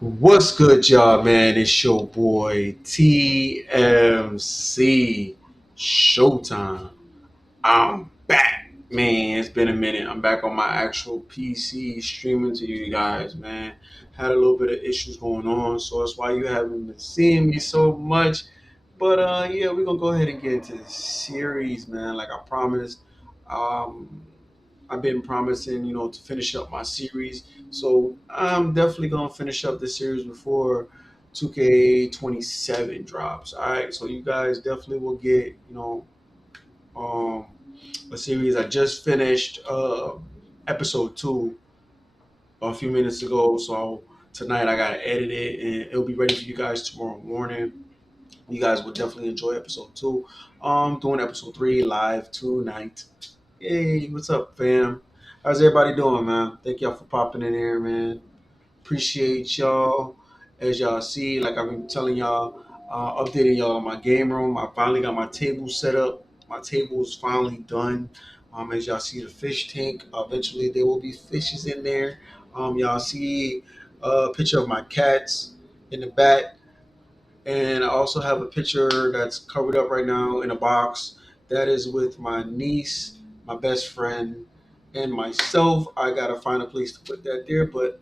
What's good, y'all, man? It's your boy TMC Showtime. I'm back, man. It's been a minute. I'm back on my actual PC streaming to you guys, man. Had a little bit of issues going on, so that's why you haven't been seeing me so much. But yeah, we're gonna go ahead and get into the series, man. Like I promised. Um, I've been promising, to finish up my series. So I'm definitely gonna finish up this series before 2K27 drops. All right, so you guys definitely will get, um, a series. I just finished episode 2 a few minutes ago. So tonight I gotta edit it, and it'll be ready for you guys tomorrow morning. You guys will definitely enjoy episode 2. Doing episode 3 live tonight. Hey, what's up, fam? How's everybody doing, man? Thank y'all for popping in here, man. Appreciate y'all. As y'all see, like I've been telling y'all, updating y'all on my game room. I finally got my table set up. My table is finally done. As y'all see the fish tank, eventually there will be fishes in there. Y'all see a picture of my cats in the back. And I also have a picture that's covered up right now in a box. That is with my niece, my best friend, and myself. I gotta find a place to put that there, but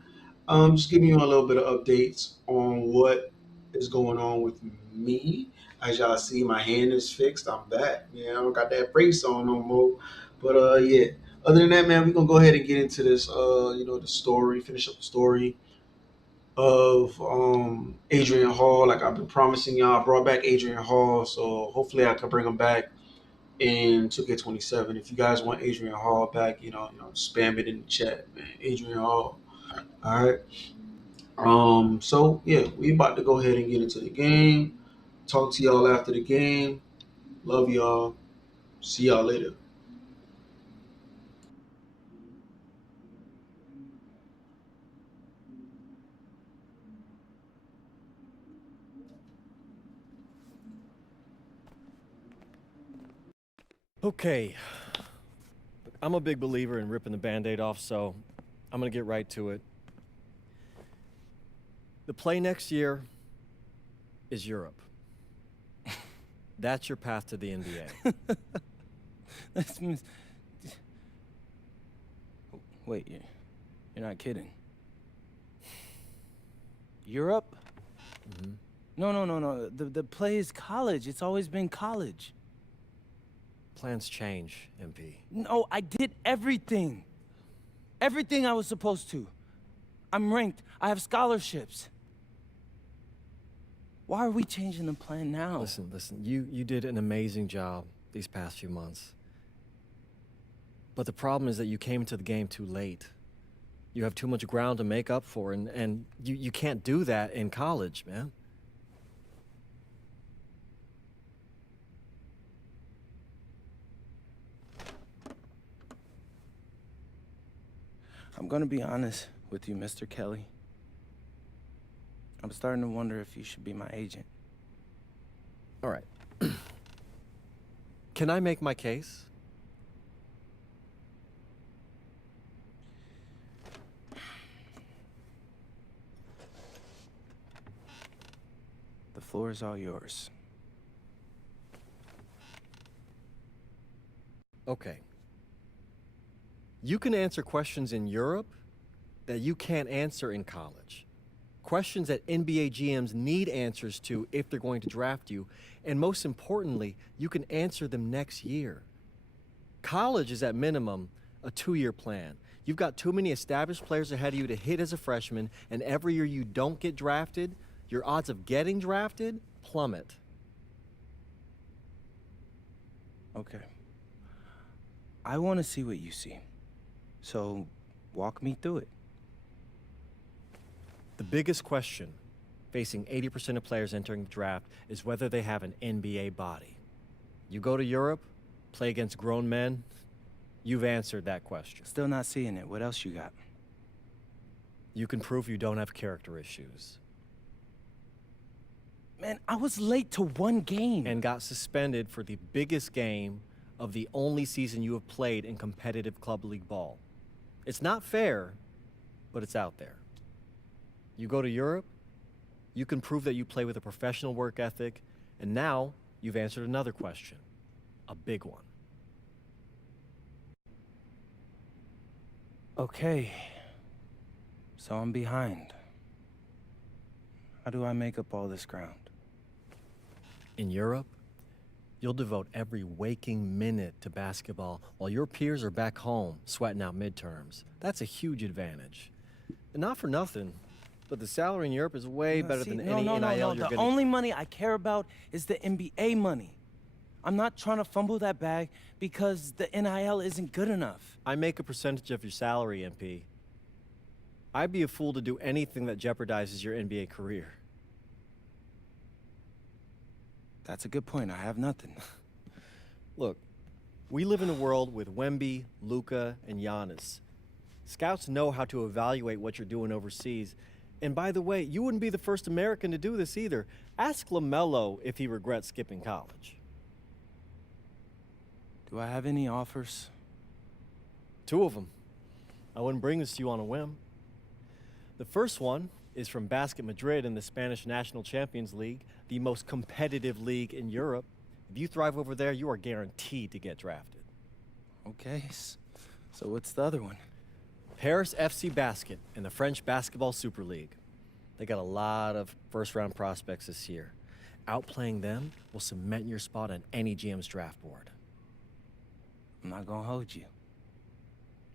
just giving you a little bit of updates on what is going on with me. As y'all see, my hand is fixed. I'm back. Yeah, I don't got that brace on no more. But yeah. Other than that, man, we're gonna go ahead and get into this. The story. Finish up the story of Adrian Hall. Like I've been promising y'all, I brought back Adrian Hall, so hopefully I can bring him back in 2K27. If you guys want Adrian Hall back, spam it in the chat, man. Adrian Hall. All right. So yeah, we about to go ahead and get into the game. Talk to y'all after the game. Love y'all. See y'all later. Okay, I'm a big believer in ripping the Band-Aid off, so I'm gonna get right to it. The play next year is Europe. That's your path to the NBA. That's, wait, you're not kidding. Europe? Mhm. No. The play is college. It's always been college. Plans change, MP. No, I did everything. Everything I was supposed to. I'm ranked. I have scholarships. Why are we changing the plan now? Listen, you did an amazing job these past few months. But the problem is that you came into the game too late. You have too much ground to make up for, and you can't do that in college, man. I'm gonna be honest with you, Mr. Kelly. I'm starting to wonder if you should be my agent. All right. Can I make my case? The floor is all yours. Okay. You can answer questions in Europe that you can't answer in college. Questions that NBA GMs need answers to if they're going to draft you. And most importantly, you can answer them next year. College is at minimum a 2-year plan. You've got too many established players ahead of you to hit as a freshman, and every year you don't get drafted, your odds of getting drafted plummet. Okay. I want to see what you see. So, walk me through it. The biggest question facing 80% of players entering the draft is whether they have an NBA body. You go to Europe, play against grown men, you've answered that question. Still not seeing it. What else you got? You can prove you don't have character issues. Man, I was late to one game. And got suspended for the biggest game of the only season you have played in competitive club league ball. It's not fair, but it's out there. You go to Europe, you can prove that you play with a professional work ethic, and now you've answered another question, a big one. Okay, so I'm behind. How do I make up all this ground? In Europe, you'll devote every waking minute to basketball while your peers are back home sweating out midterms. That's a huge advantage. And not for nothing, but the salary in Europe is way better than any NIL you're The getting. only money I care about is the NBA money. I'm not trying to fumble that bag because the NIL isn't good enough. I make a percentage of your salary, MP. I'd be a fool to do anything that jeopardizes your NBA career. That's a good point. I have nothing. Look, we live in a world with Wemby, Luka, and Giannis. Scouts know how to evaluate what you're doing overseas. And by the way, you wouldn't be the first American to do this either. Ask LaMelo if he regrets skipping college. Do I have any offers? 2 of them. I wouldn't bring this to you on a whim. The first one is from Basket Madrid in the Spanish National Champions League, the most competitive league in Europe. If you thrive over there, you are guaranteed to get drafted. Okay, so what's the other one? Paris FC Basket in the French Basketball Super League. They got a lot of first-round prospects this year. Outplaying them will cement your spot on any GM's draft board. I'm not gonna hold you.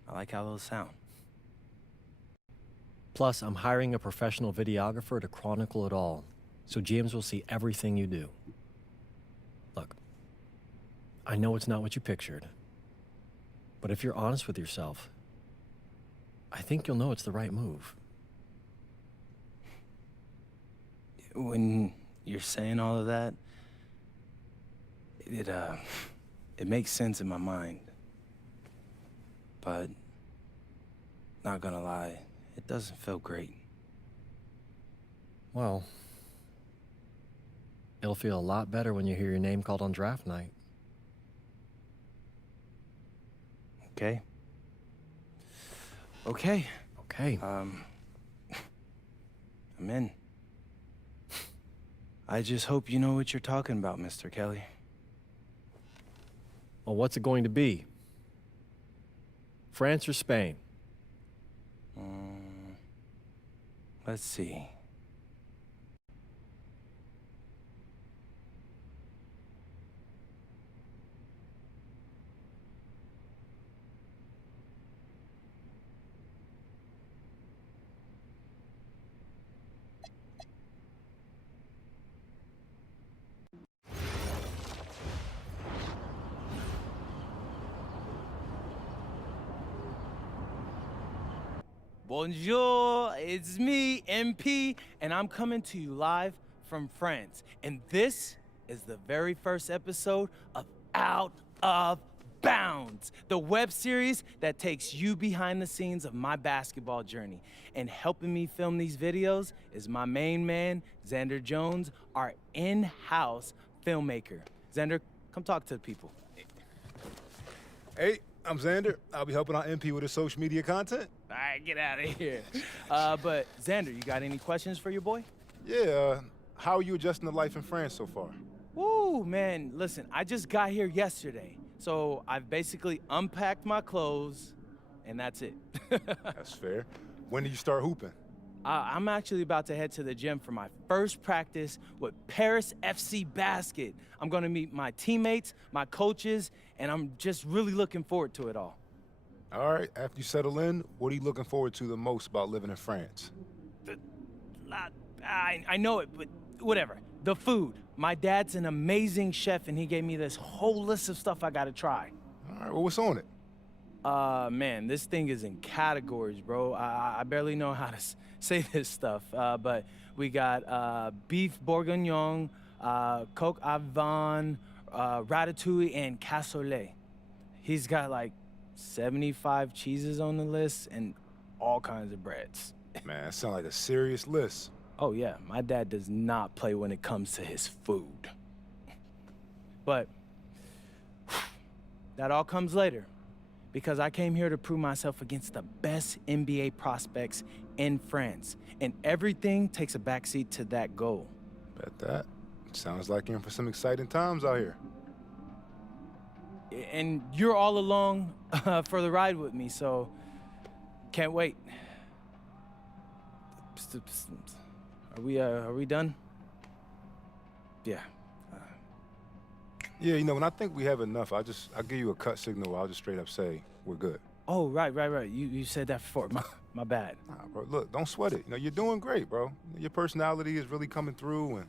I like how those sound. Plus, I'm hiring a professional videographer to chronicle it all, so GMs will see everything you do. Look, I know it's not what you pictured, but if you're honest with yourself, I think you'll know it's the right move. When you're saying all of that, it makes sense in my mind. But, not gonna lie, it doesn't feel great. Well, it'll feel a lot better when you hear your name called on draft night. Okay? Okay. Okay. I'm in. I just hope you know what you're talking about, Mr. Kelly. Well, what's it going to be? France or Spain? Let's see. Bonjour, it's me, MP, and I'm coming to you live from France. And this is the very first episode of Out of Bounds, the web series that takes you behind the scenes of my basketball journey. And helping me film these videos is my main man, Xander Jones, our in-house filmmaker. Xander, come talk to the people. Hey, I'm Xander. I'll be helping out MP with his social media content. All right, get out of here. But Xander, you got any questions for your boy? Yeah, how are you adjusting to life in France so far? Woo, man, listen, I just got here yesterday. So I've basically unpacked my clothes, and that's it. That's fair. When did you start hooping? I'm actually about to head to the gym for my first practice with Paris FC Basket. I'm gonna meet my teammates, my coaches, and I'm just really looking forward to it all. All right, after you settle in, what are you looking forward to the most about living in France? I know it, but whatever. The food. My dad's an amazing chef, and he gave me this whole list of stuff I gotta try. All right, well, what's on it? Man, this thing is in categories, bro. I barely know how to say this stuff, but we got beef bourguignon, coq au vin, ratatouille, and cassoulet. He's got like 75 cheeses on the list and all kinds of breads. Man, that sounds like a serious list. Oh yeah, my dad does not play when it comes to his food. But that all comes later, because I came here to prove myself against the best NBA prospects in France, and everything takes a backseat to that goal. Bet that. Sounds like you're in for some exciting times out here. And you're all along for the ride with me, so can't wait. Are we done? Yeah. Yeah, you know, when I think we have enough, I'll give you a cut signal. I'll just straight up say we're good. Oh, right. You said that before. My bad. Nah, bro, look, don't sweat it. You know, you're doing great, bro. Your personality is really coming through, and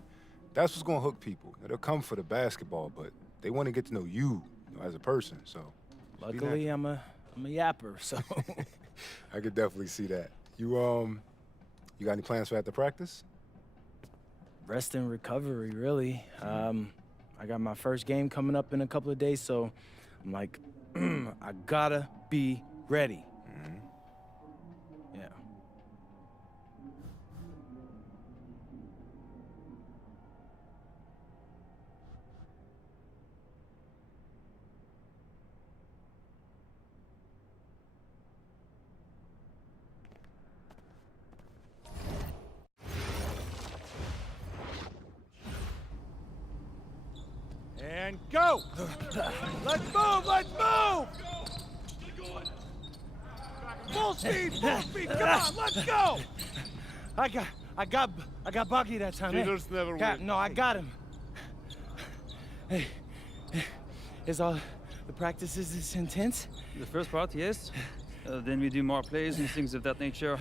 that's what's gonna hook people. You know, they'll come for the basketball, but they want to get to know you, as a person. So, luckily, I'm a yapper, so. I could definitely see that. You got any plans for after practice? Rest and recovery, really. I got my first game coming up in a couple of days, so I'm like, I gotta be ready. Yeah. And go! Let's move! Let's move! Full speed! Full speed! Come on! Let's go! I got Bucky that time. Cheaters never win. No, I got him. Hey, is all the practices this intense? The first part, yes. Then we do more plays and things of that nature.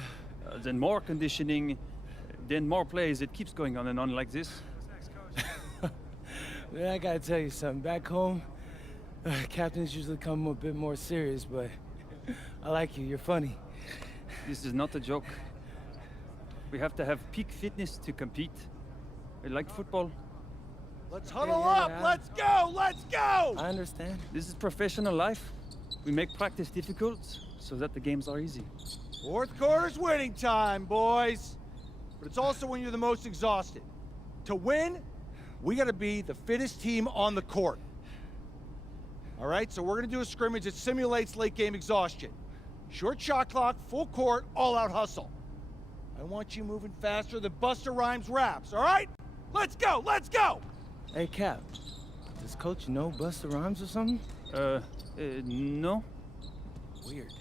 Then more conditioning. Then more plays. It keeps going on and on like this. Man, I gotta tell you something. Back home, captains usually come a bit more serious, but I like you. You're funny. This is not a joke. We have to have peak fitness to compete. Like football. Let's huddle up! Let's go! Let's go! I understand. This is professional life. We make practice difficult so that the games are easy. Fourth quarter's winning time, boys. But it's also when you're the most exhausted. To win, we gotta be the fittest team on the court. All right, so we're gonna do a scrimmage that simulates late game exhaustion. Short shot clock, full court, all out hustle. I want you moving faster than Busta Rhymes raps, all right? Let's go, let's go! Hey, Cap, does Coach know Busta Rhymes or something? No. Weird.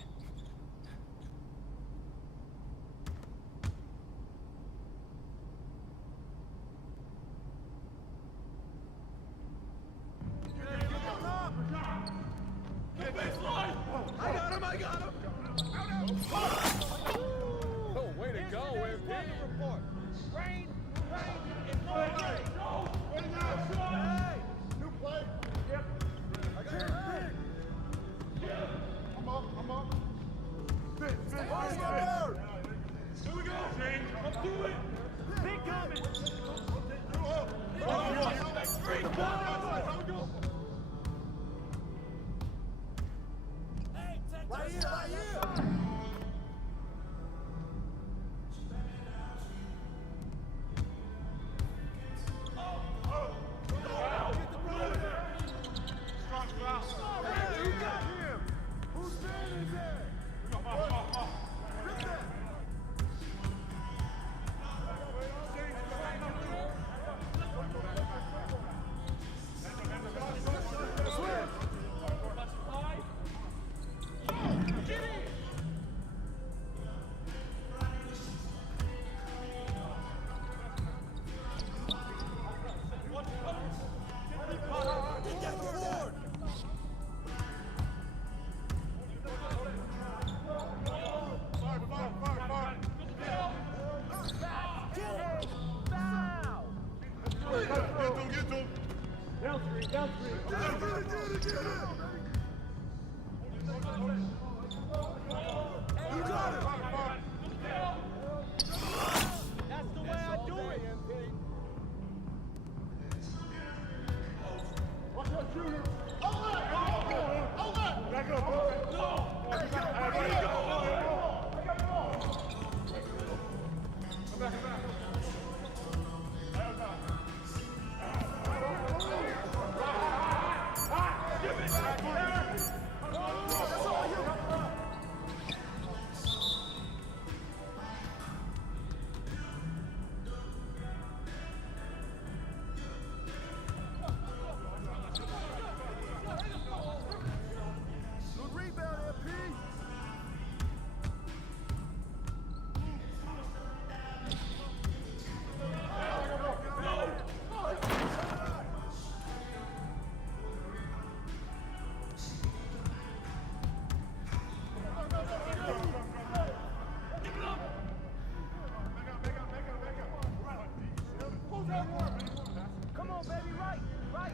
Come on, baby, right, right.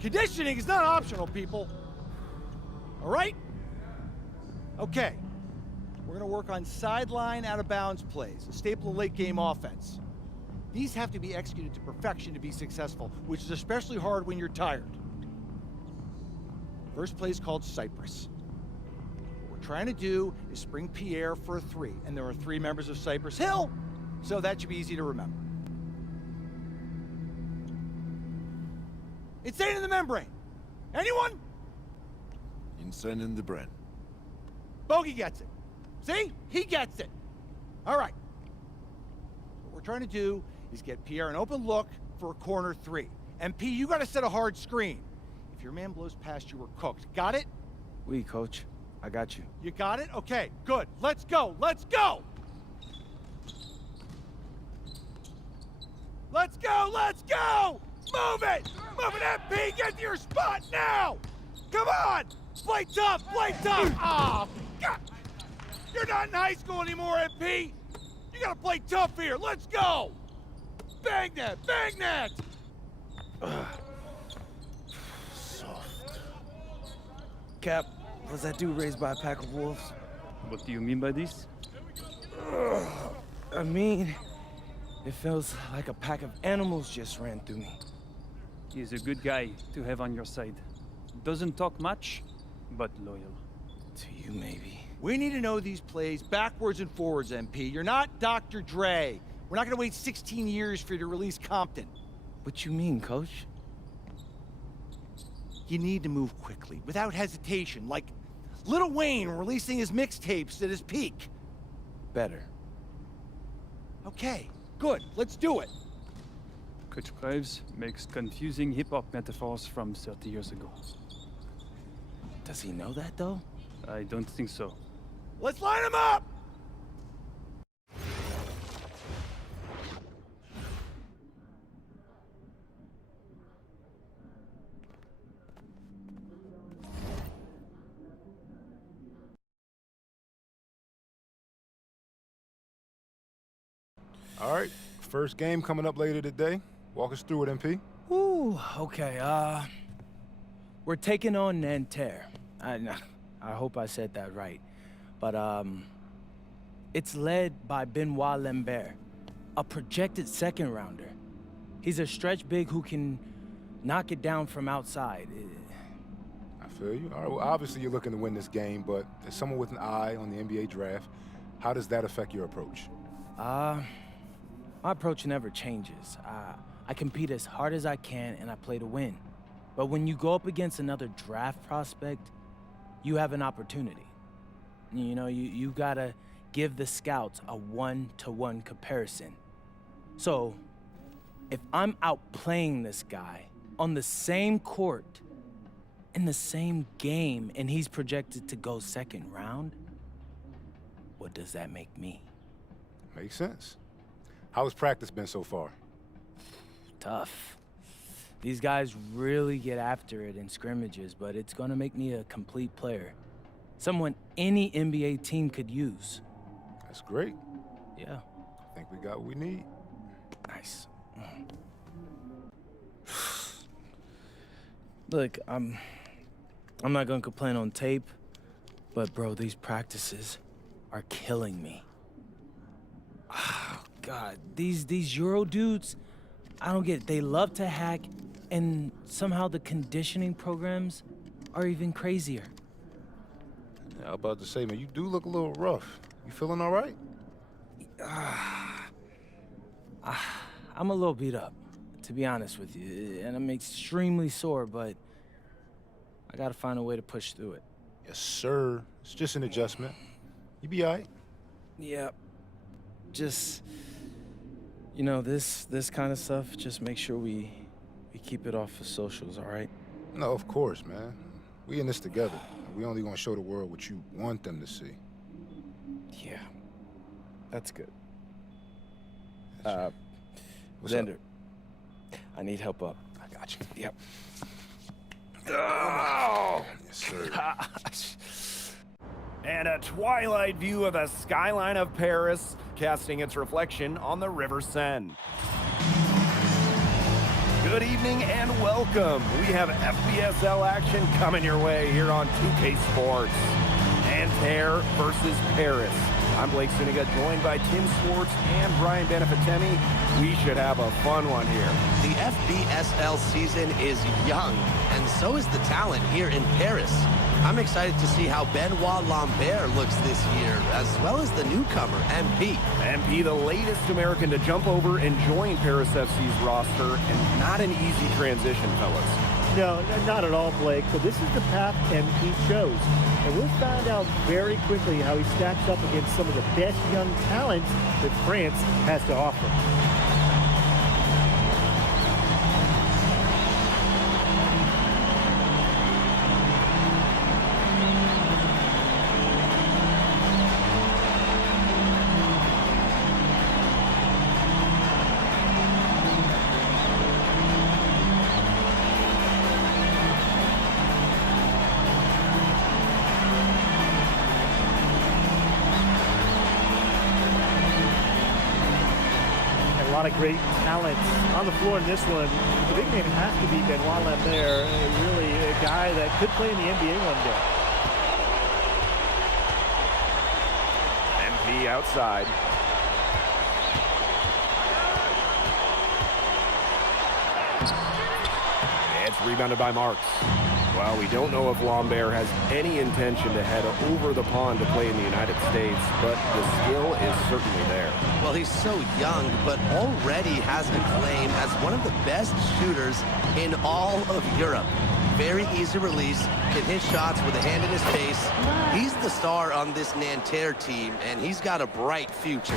Conditioning is not optional, people. All right? Okay. We're going to work on sideline out-of-bounds plays, a staple of late-game offense. These have to be executed to perfection to be successful, which is especially hard when you're tired. First play is called Cypress. What we're trying to do is spring Pierre for a 3, and there are 3 members of Cypress Hill, so that should be easy to remember. Insane in the membrane. Anyone? Insane in the brain. Bogey gets it. See? He gets it. All right. What we're trying to do is get Pierre an open look for a corner 3. And P, you got to set a hard screen. If your man blows past you, we're cooked. Got it? Oui, coach. I got you. You got it? Okay, good. Let's go. Let's go. Let's go. Let's go. Move it. Move it, MP. Get to your spot now. Come on. Play tough. Play tough. Oh, God. You're not in high school anymore, MP. You got to play tough here. Let's go. Bang that. Bang that. Cap, was that dude raised by a pack of wolves? What do you mean by this? I mean, it feels like a pack of animals just ran through me. He's a good guy to have on your side. Doesn't talk much, but loyal. To you, maybe. We need to know these plays backwards and forwards, MP. You're not Dr. Dre. We're not going to wait 16 years for you to release Compton. What you mean, coach? You need to move quickly, without hesitation, like Lil Wayne releasing his mixtapes at his peak. Better. Okay, good. Let's do it. Coach Graves makes confusing hip-hop metaphors from 30 years ago. Does he know that, though? I don't think so. Let's line them up! All right, first game coming up later today. Walk us through it, MP. Ooh, okay, we're taking on Nanterre. I hope I said that right. But, it's led by Benoit Lambert, a projected second rounder. He's a stretch big who can knock it down from outside. I feel you. All right, well, obviously you're looking to win this game, but as someone with an eye on the NBA draft, how does that affect your approach? My approach never changes. I compete as hard as I can and I play to win. But when you go up against another draft prospect, you have an opportunity. You know, you gotta give the scouts a one-to-one comparison. So, if I'm outplaying this guy on the same court, in the same game, and he's projected to go second round, what does that make me? Makes sense. How has practice been so far? Tough. These guys really get after it in scrimmages, but it's gonna make me a complete player. Someone any NBA team could use. That's great. Yeah. I think we got what we need. Nice. Look, I'm not gonna complain on tape, but bro, these practices are killing me. Oh, God, these Euro dudes, I don't get it. They love to hack, and somehow the conditioning programs are even crazier. Yeah, I was about to say, man, you do look a little rough. You feeling all right? I'm a little beat up, to be honest with you, and I'm extremely sore, but I gotta find a way to push through it. Yes, sir. It's just an adjustment. You be all right. Yeah, just, you know, this kind of stuff, just make sure we keep it off of socials, all right? No, of course, man. We in this together. we only gonna show the world what you want them to see. Yeah, that's good. What's up? Xander, I need help up. I got you. Yep. Oh, yes, sir. Gosh. And a twilight view of the skyline of Paris, casting its reflection on the River Seine. Good evening and welcome. We have FBSL action coming your way here on 2K Sports. Nanterre versus Paris. I'm Blake Suniga, joined by Tim Swartz and Brian Benefitemi. We should have a fun one here. The FBSL season is young, and so is the talent here in Paris. I'm excited to see how Benoit Lambert looks this year, as well as the newcomer, MP. MP, the latest American to jump over and join Paris FC's roster, and not an easy transition, fellas. No, not at all, Blake, but this is the path MP chose. And we'll find out very quickly how he stacks up against some of the best young talents that France has to offer. A lot of great talent on the floor in this one. The big name has to be Benoit Lambert, really a guy that could play in the NBA one day. MP outside. It's rebounded by Marks. Well, we don't know if Lambert has any intention to head over the pond to play in the United States, but the skill is certainly there. Well, he's so young, but already has a claim as one of the best shooters in all of Europe. Very easy release, can hit shots with a hand in his face. He's the star on this Nanterre team, and he's got a bright future.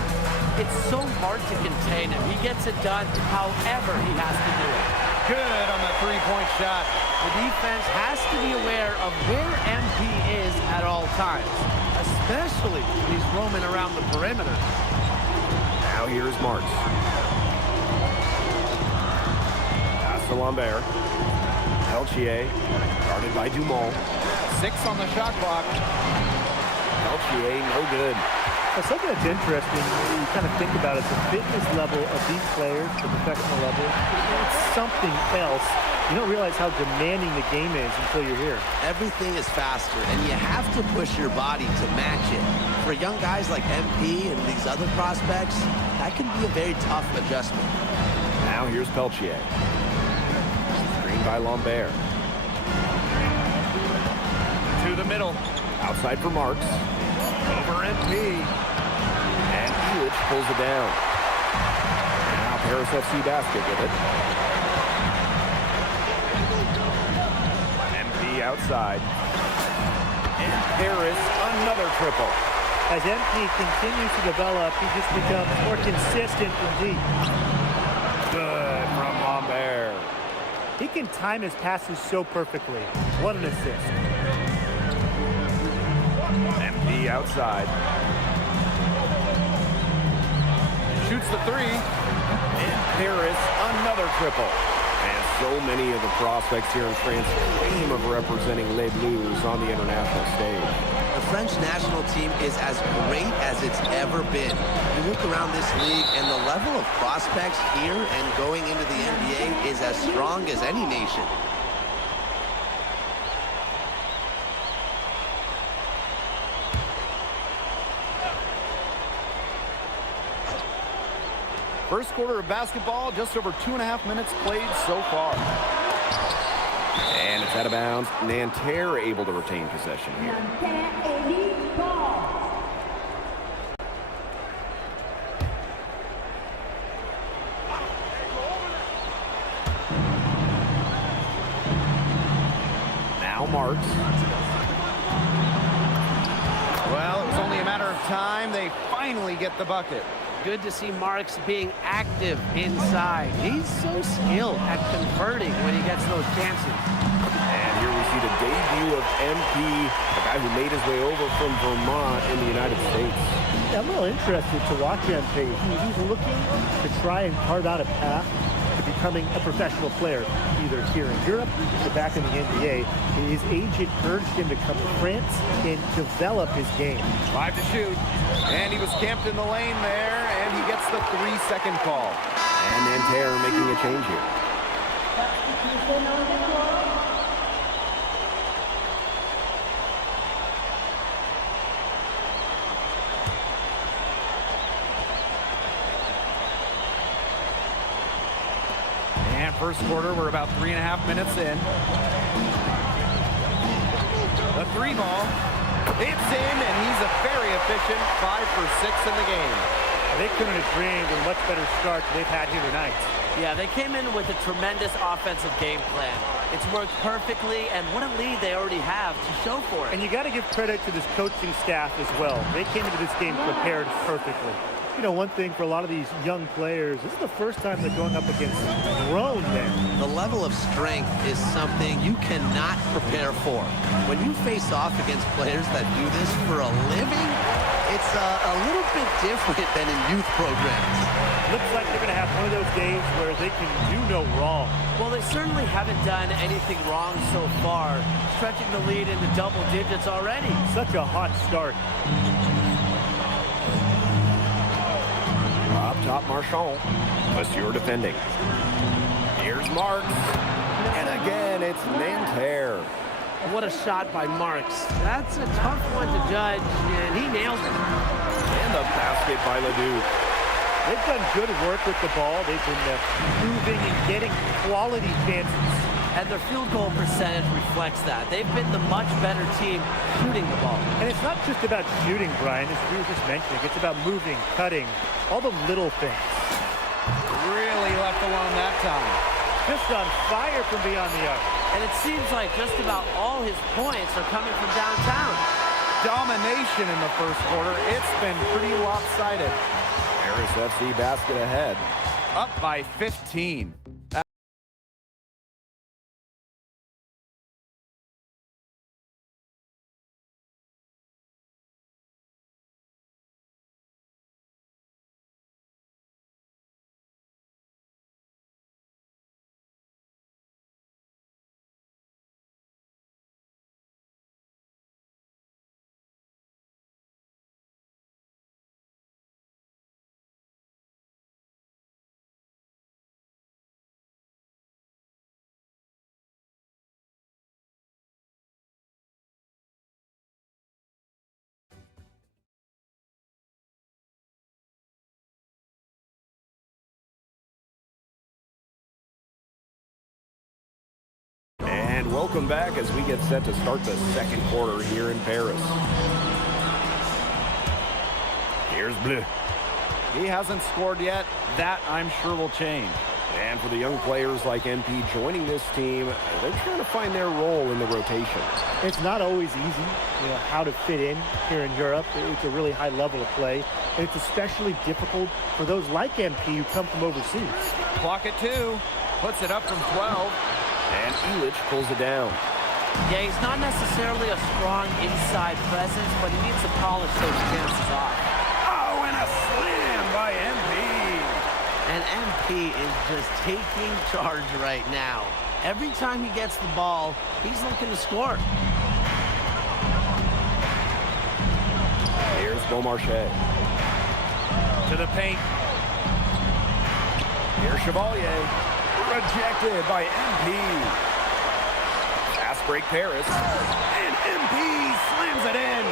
It's so hard to contain him. He gets it done however he has to do it. Good on the three-point shot. The defense has to be aware of where MP is at all times, especially when he's roaming around the perimeter. Now here's Marks. Pass to Lambert. Peltier, guarded by Dumont. 6 on the shot clock. Peltier, no good. Well, something that's interesting, you kind of think about it, the fitness level of these players, the professional level, it's something else. You don't realize how demanding the game is until you're here. Everything is faster, and you have to push your body to match it. For young guys like MP and these other prospects, that can be a very tough adjustment. Now here's Peltier. Screened by Lambert. To the middle. Outside for Marks. Over MP. And Elitch pulls it down. Now Paris FC basket with it. MP outside. And Paris another triple. As MP continues to develop, he just becomes more consistent from deep. Good from Lambert. He can time his passes so perfectly. What an assist. MP outside. Shoots the three. And Paris another triple. And so many of the prospects here in France dream of representing Les Bleus on the international stage. The French national team is as great as it's ever been. You look around this league, and the level of prospects here and going into the NBA is as strong as any nation. First quarter of basketball, just over 2.5 minutes played so far. And it's out of bounds. Nanterre able to retain possession here. Now Marks. Well, it was only a matter of time. They finally get the bucket. Good to see Marks being active inside. He's so skilled at converting when he gets those chances. And here we see the debut view of MP, a guy who made his way over from Vermont in the United States. Yeah, I'm a little interested to watch MP. He's looking to try and carve out a path to becoming a professional player, either here in Europe or back in the NBA. His agent urged him to come to France and develop his game. 5 to shoot, and he was camped in the lane there, and he gets the 3-second call. And Nanterre making a change here. And first quarter, we're about 3.5 minutes in. The 3 ball, it's in, and he's a very efficient 5 for 6 in the game. They couldn't have dreamed of a much better start than they've had here tonight. Yeah, they came in with a tremendous offensive game plan. It's worked perfectly, and what a lead they already have to show for it. And you got to give credit to this coaching staff as well. They came into this game prepared perfectly. You know, one thing for a lot of these young players, this is the first time they're going up against grown men. The level of strength is something you cannot prepare for. When you face off against players that do this for a living, it's a little bit different than in youth programs. Looks like they're going to have one of those days where they can do no wrong. Well, they certainly haven't done anything wrong so far, stretching the lead into double digits already. Such a hot start. Up top, Marchand. Monsieur defending. Here's Marks. And again, it's Nanterre. What a shot by Marks. That's a tough one to judge, and he nails it. And the basket by Ledoux. They've done good work with the ball. They've been moving and getting quality chances. And their field goal percentage reflects that. They've been the much better team shooting the ball. And it's not just about shooting, Brian, as we were just mentioning. It's about moving, cutting, all the little things. Really left alone that time. Just on fire from beyond the arc. And it seems like just about all his points are coming from downtown. Domination in the first quarter. It's been pretty lopsided. Paris FC basket ahead. Up by 15. And welcome back as we get set to start the second quarter here in Paris. Here's Bleu. He hasn't scored yet. That, I'm sure, will change. And for the young players like MP joining this team, they're trying to find their role in the rotation. It's not always easy, how to fit in here in Europe. It's a really high level of play. And it's especially difficult for those like MP who come from overseas. Clock at 2. Puts it up from 12. And Illich pulls it down. Yeah, he's not necessarily a strong inside presence, but he needs to polish those chances off. Oh, and a slam by MP. And MP is just taking charge right now. Every time he gets the ball, he's looking to score. Here's Beaumarchais. To the paint. Here's Chevalier. Rejected by MP. Fast break Paris. And MP slams it in.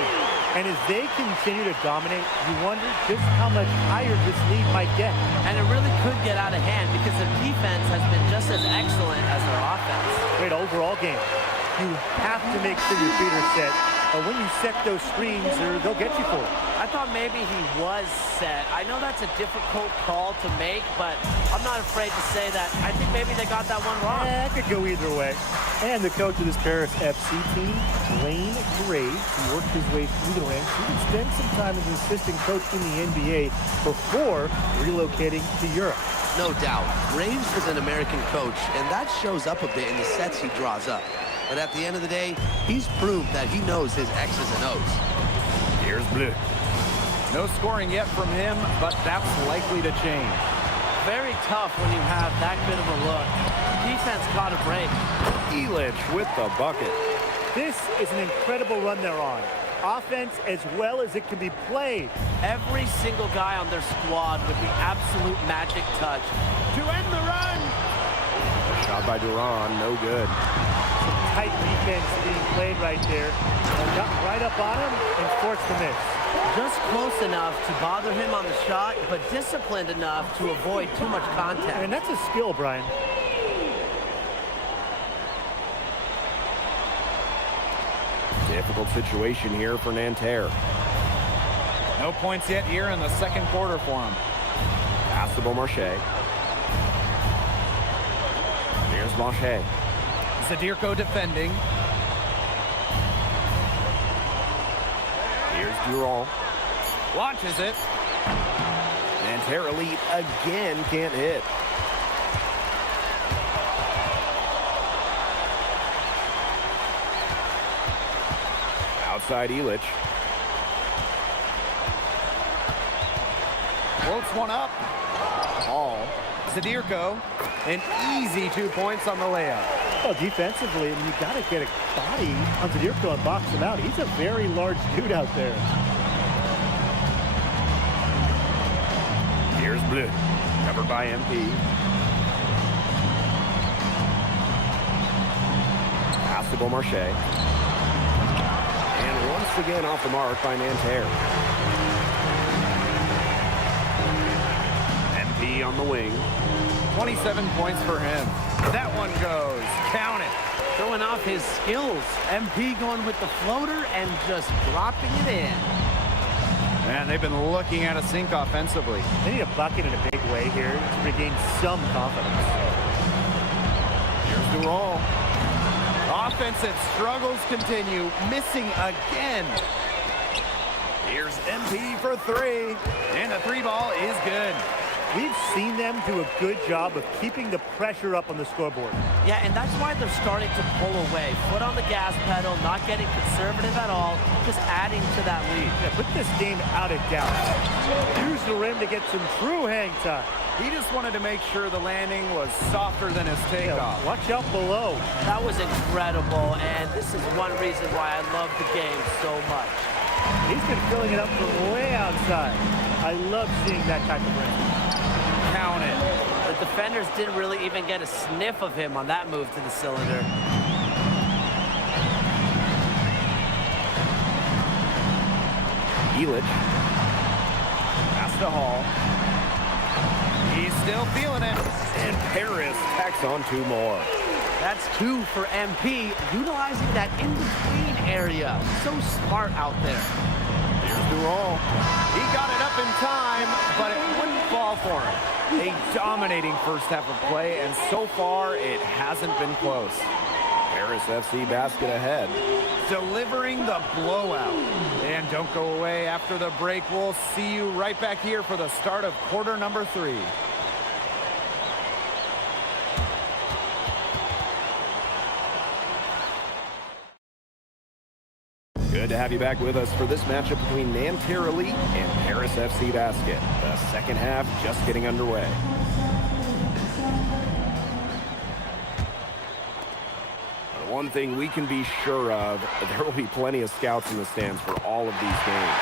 And as they continue to dominate, you wonder just how much higher this lead might get. And it really could get out of hand because their defense has been just as excellent as their offense. Great overall game. You have to make sure your feet are set. But when you set those screens, they'll get you for it. I thought maybe he was set. I know that's a difficult call to make, but I'm not afraid to say that. I think maybe they got that one wrong. Yeah, it could go either way. And the coach of this Paris FC team, Wayne Graves, who worked his way through the ranks, he would spend some time as an assistant coach in the NBA before relocating to Europe. No doubt. Graves is an American coach, and that shows up a bit in the sets he draws up. But at the end of the day, he's proved that he knows his X's and O's. Here's Bleu. No scoring yet from him, but that's likely to change. Very tough when you have that good of a look. Defense caught a break. Illich with the bucket. This is an incredible run they're on. Offense as well as it can be played. Every single guy on their squad with the absolute magic touch to end the run. Shot by Duran, no good. Some tight defense being played right there. They got right up on him and forced the miss. Just close enough to bother him on the shot, but disciplined enough to avoid too much contact. And that's a skill, Brian. Difficult situation here for Nanterre. No points yet here in the second quarter for him. Pass to Beaumarchais. Here's Marchais. Zadirko defending. Here's Durand. Launches it. Nanterre Elite again can't hit. Outside Illich. Floats one up. Hall. Zadirko. An easy 2 points on the layup. Well, defensively, I mean, you got to get a body on Zadirko and box him out. He's a very large dude out there. Here's Bleu. Covered by MP. Pass to Beaumarchais. And once again off the mark by Nanterre. MP on the wing. 27 points for him. That one goes. Count it. Showing off his skills. MP going with the floater and just dropping it in. Man, they've been looking at a sink offensively. They need a bucket in a big way here to regain some confidence. Here's Durand. Offensive struggles continue. Missing again. Here's MP for three. And the three ball is good. We've seen them do a good job of keeping the pressure up on the scoreboard. Yeah, and that's why they're starting to pull away. Foot on the gas pedal, not getting conservative at all, just adding to that lead. Yeah, put this game out of doubt. Use the rim to get some true hang time. He just wanted to make sure the landing was softer than his takeoff. Yeah, watch out below. That was incredible, and this is one reason why I love the game so much. He's been filling it up from way outside. I love seeing that type of range. Count it. The defenders didn't really even get a sniff of him on that move to the cylinder. Illich. Pass to Hall. He's still feeling it. And Paris tacks on two more. That's two for MP, utilizing that in-between area. So smart out there. Here's Durand. He got it up in time, but it wouldn't fall for him. A dominating first half of play, and so far it hasn't been close. Paris FC basket ahead. Delivering the blowout. And don't go away after the break. We'll see you right back here for the start of quarter number 3. Good to have you back with us for this matchup between Nanterre Elite and Paris FC Basket. The second half just getting underway. One thing we can be sure of, there will be plenty of scouts in the stands for all of these games.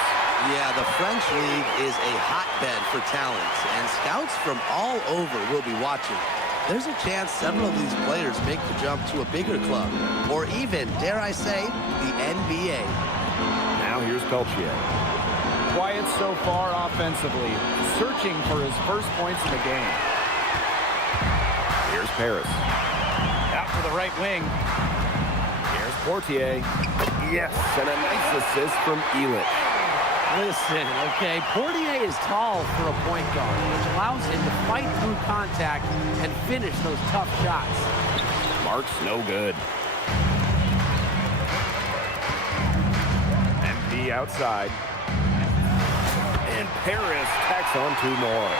Yeah, the French League is a hotbed for talent, and scouts from all over will be watching. There's a chance several of these players make the jump to a bigger club, or even, dare I say, the NBA. Now here's Peltier. Quiet so far offensively, searching for his first points in the game. Here's Paris. Out to the right wing. Here's Portier. Yes, and a nice assist from Illich. Listen, okay, Portier is tall for a point guard, which allows him to fight through contact and finish those tough shots. Mark's no good. MP outside. And Paris tacks on two more.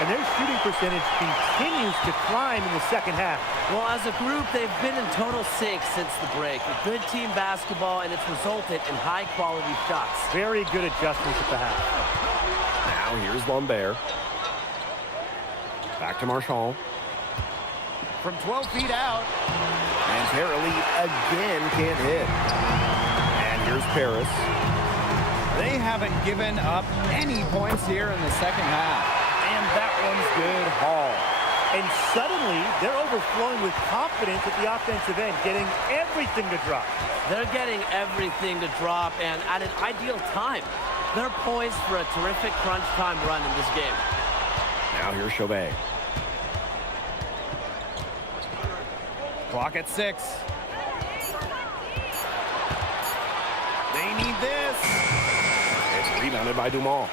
and their shooting percentage continues to climb in the second half. Well, as a group, they've been in total sync since the break. A good team basketball, and it's resulted in high-quality shots. Very good adjustments at the half. Now here's Lambert. Back to Marshall. From 12 feet out. And Terrelli again can't hit. And here's Paris. They haven't given up any points here in the second half. And that one's good haul. And suddenly, they're overflowing with confidence at the offensive end, getting everything to drop. They're getting everything to drop, and at an ideal time. They're poised for a terrific crunch time run in this game. Now here's Chauvet. Clock at 6. They need this. It's rebounded by Dumont.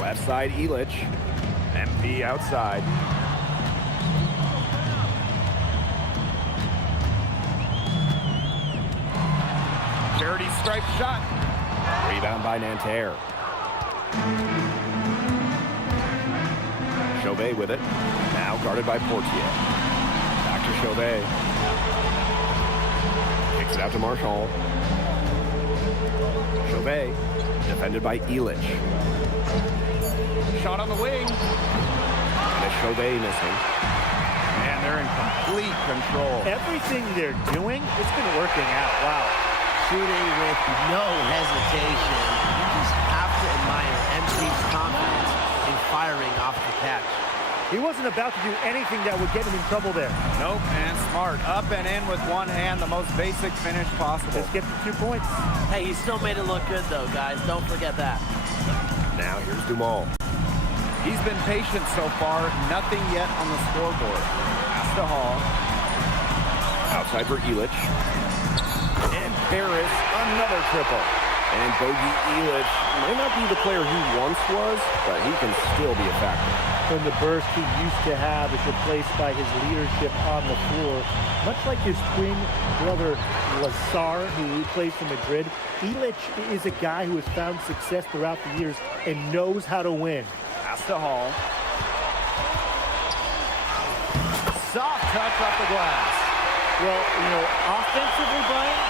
Left side, Elich. MP outside. Charity stripe shot. Rebound by Nanterre. Chauvet with it. Now guarded by Portier. Back to Chauvet. Kicks it out to Marshall. Chauvet, defended by Elich. Shot on the wing. And a Chauvet missing. And they're in complete control. Everything they're doing, it's been working out. Wow. Shooting with no hesitation. You just have to admire MP's confidence in firing off the catch. He wasn't about to do anything that would get him in trouble there. Nope, and smart. Up and in with one hand, the most basic finish possible. Just get the 2 points. Hey, he still made it look good, though, guys. Don't forget that. Now here's Dumont. He's been patient so far. Nothing yet on the scoreboard. Pass to Hall. Outside for Elich. And Paris, another triple. And Bogey Elich might not be the player he once was, but he can still be a factor. And the burst he used to have is replaced by his leadership on the floor. Much like his twin brother, Lazar, who plays for Madrid, Elich is a guy who has found success throughout the years and knows how to win. Pass to Hall. Soft touch off the glass. Well, you know, offensively, Brian,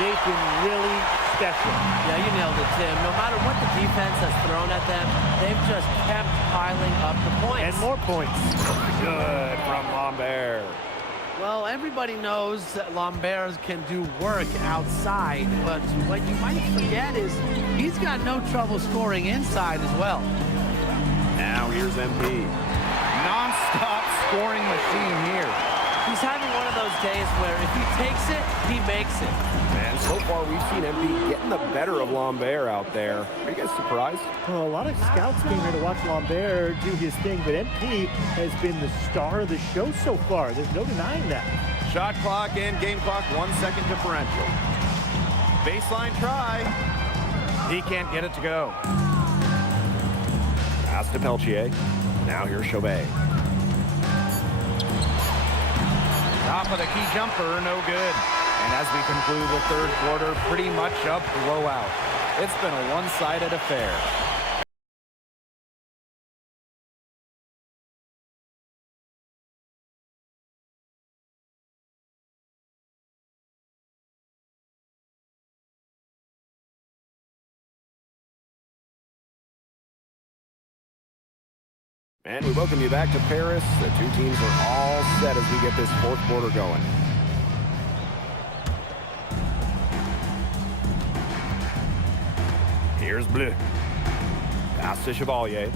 they've been really special. Yeah, you nailed it, Tim. No matter what the defense has thrown at them, they've just kept piling up the points. And more points. Good from Lambert. Well, everybody knows that Lambert can do work outside, but what you might forget is he's got no trouble scoring inside as well. Now here's MP. Non-stop scoring machine here. He's having one of those days where if he takes it, he makes it. And so far, we've seen MP getting the better of Lambert out there. Are you guys surprised? Well, a lot of scouts came here to watch Lambert do his thing, but MP has been the star of the show so far. There's no denying that. Shot clock and game clock, 1 second differential. Baseline try. He can't get it to go. Pass to Peltier. Now here's Chauvet. Top of the key jumper, no good. And as we conclude the third quarter, pretty much a blowout. It's been a one-sided affair. And we welcome you back to Paris. The two teams are all set as we get this fourth quarter going. Here's Bleu. Pass to Chevalier.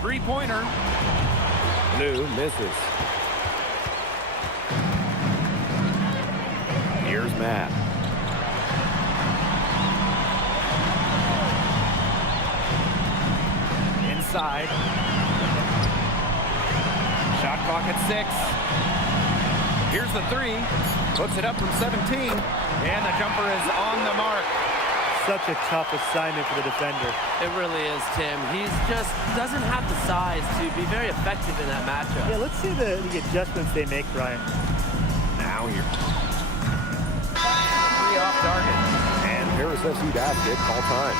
Three-pointer. Bleu misses. Here's Matt. Inside. Shot clock at 6. Here's the three. Puts it up from 17. And the jumper is on the mark. Such a tough assignment for the defender. It really is, Tim. He's just doesn't have the size to be very effective in that matchup. Yeah, let's see the adjustments they make, Brian. Now here. Three off target. Paris FC basket, call time.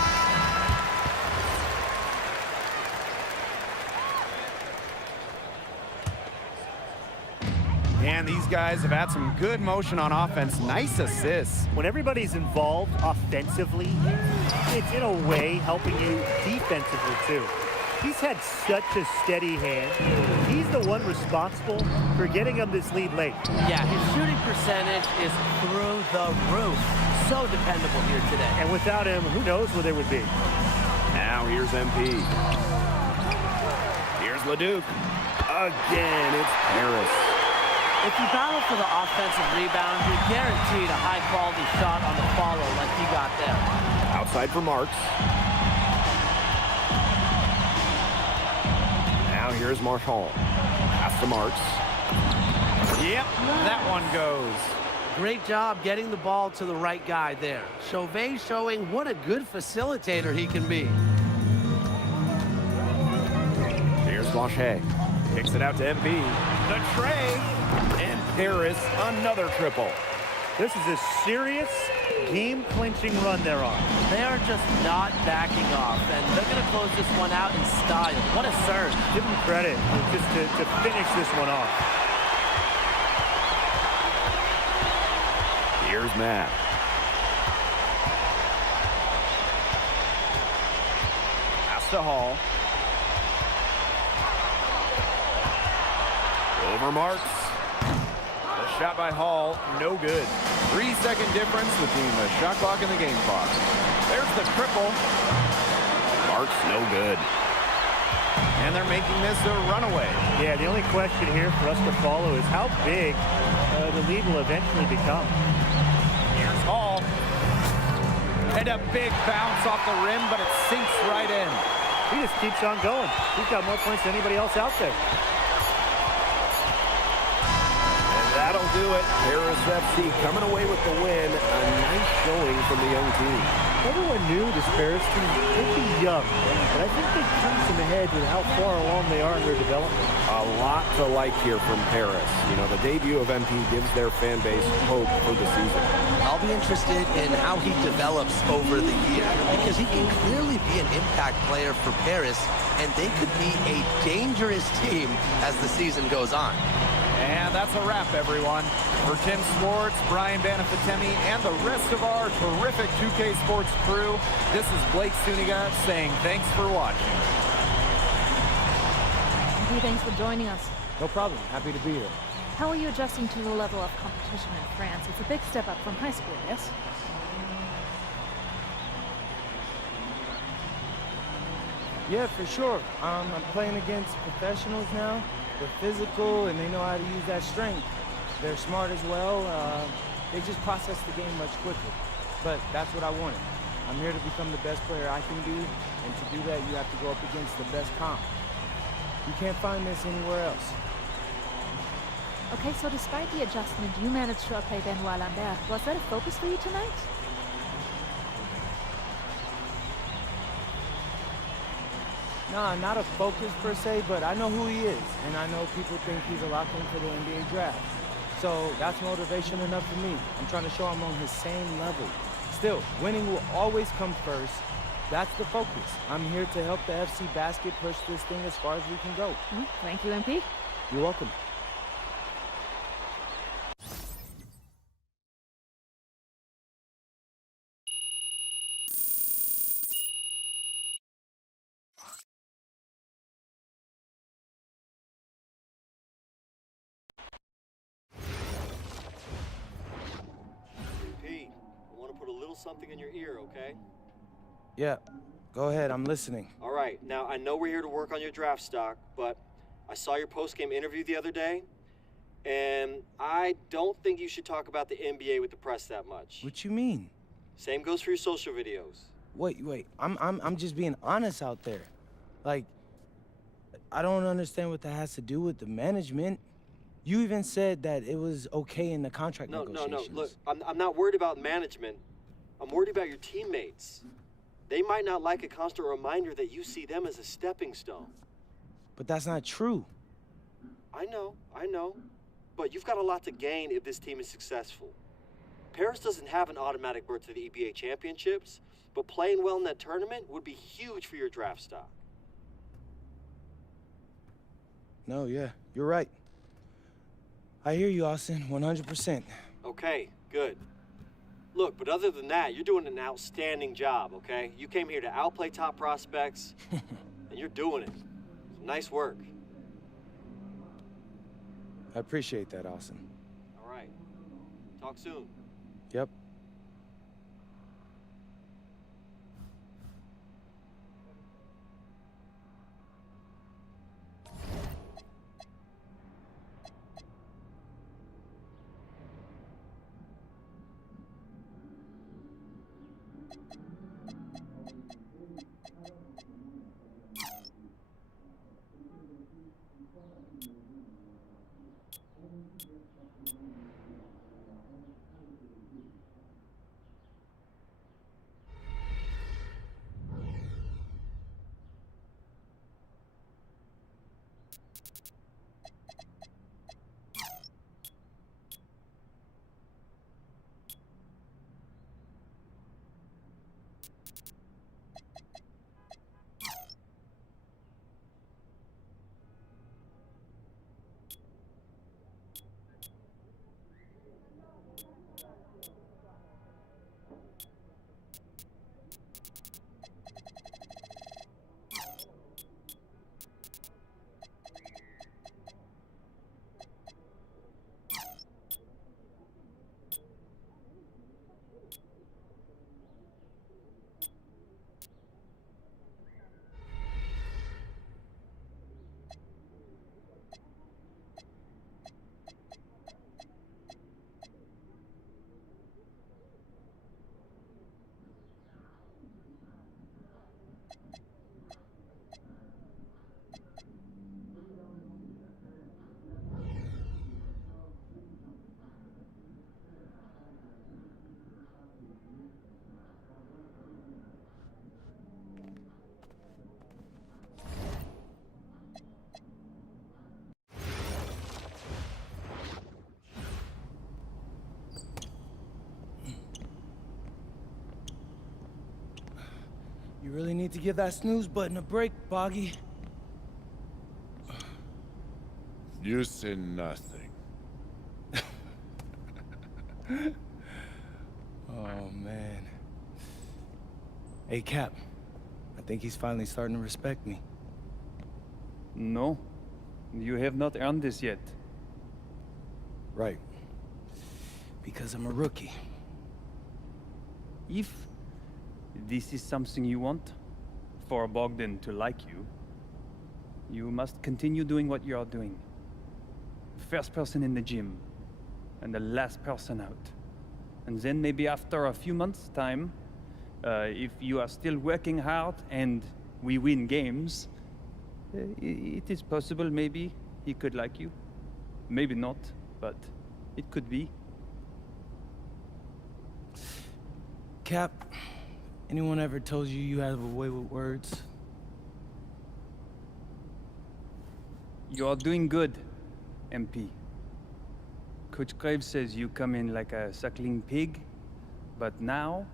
And these guys have had some good motion on offense. Nice assists. When everybody's involved offensively, it's in a way helping you defensively too. He's had such a steady hand. He's the one responsible for getting him this lead late. Yeah, his shooting percentage is through the roof. So dependable here today. And without him, who knows where they would be. Now here's MP. Here's Leduc. Again, it's Paris. If you battle for the offensive rebound, you're guaranteed a high-quality shot on the follow like he got there. Outside for Marks. Now here's Marchand. Pass to Marks. Yep, that one goes. Great job getting the ball to the right guy there. Chauvet showing what a good facilitator he can be. Here's Blanchet. Kicks it out to MP. The tray. And Paris, another triple. This is a serious game-clinching run they're on. They are just not backing off, and they're going to close this one out in style. What a serve. Give them credit just to finish this one off. Here's Matt. Pass to Hall. Over Marks. The shot by Hall, no good. 3-second difference between the shot clock and the game clock. There's the triple. Marks, no good. And they're making this a runaway. Yeah, the only question here for us to follow is how big the lead will eventually become. Here's Hall. And a big bounce off the rim, but it sinks right in. He just keeps on going. He's got more points than anybody else out there. That'll do it. Paris FC coming away with the win. A nice showing from the young team. Everyone knew this Paris team would be young, but I think they punch them ahead with how far along they are in their development. A lot to like here from Paris. You know, the debut of MP gives their fan base hope for the season. I'll be interested in how he develops over the year, because he can clearly be an impact player for Paris, and they could be a dangerous team as the season goes on. And that's a wrap, everyone. For Tim Swartz, Brian Banafitemi, and the rest of our terrific 2K Sports crew, this is Blake Suniga saying thanks for watching. Thanks for joining us. No problem. Happy to be here. How are you adjusting to the level of competition in France? It's a big step up from high school, yes? Yeah, for sure. I'm playing against professionals now. They're physical, and they know how to use that strength. They're smart as well. They just process the game much quicker. But that's what I wanted. I'm here to become the best player I can be, and to do that, you have to go up against the best comp. You can't find this anywhere else. Okay, so despite the adjustment, you managed to outplay Benoit Lambert. Was that a focus for you tonight? Nah, not a focus per se, but I know who he is, and I know people think he's a lock-in for the NBA draft. So that's motivation enough for me. I'm trying to show I'm on his same level. Still, winning will always come first. That's the focus. I'm here to help the FC Basket push this thing as far as we can go. Thank you, MP. You're welcome. Something in your ear, okay? Yeah, go ahead, I'm listening. All right, now I know we're here to work on your draft stock, but I saw your post-game interview the other day, and I don't think you should talk about the NBA with the press that much. What you mean? Same goes for your social videos. Wait, I'm just being honest out there. Like, I don't understand what that has to do with the management. You even said that it was okay in the contract negotiations. No, look, I'm not worried about management. I'm worried about your teammates. They might not like a constant reminder that you see them as a stepping stone. But that's not true. I know. But you've got a lot to gain if this team is successful. Paris doesn't have an automatic berth to the EBA championships, but playing well in that tournament would be huge for your draft stock. No, yeah, you're right. I hear you, Austin, 100%. Okay, good. Look, but other than that, you're doing an outstanding job, okay? You came here to outplay top prospects, and you're doing it. Nice work. I appreciate that, Austin. All right. Talk soon. Yep. You really need to give that snooze button a break, Boggy. You say nothing. Oh, man. Hey, Cap. I think he's finally starting to respect me. No, you have not earned this yet. Right. Because I'm a rookie. If this is something you want, for Bogdan to like you, you must continue doing what you are doing. First person in the gym, and the last person out. And then maybe after a few months' time, if you are still working hard and we win games, it is possible maybe he could like you. Maybe not, but it could be. Cap, anyone ever told you you have a way with words? You are doing good, MP. Coach Graves says you come in like a suckling pig, but now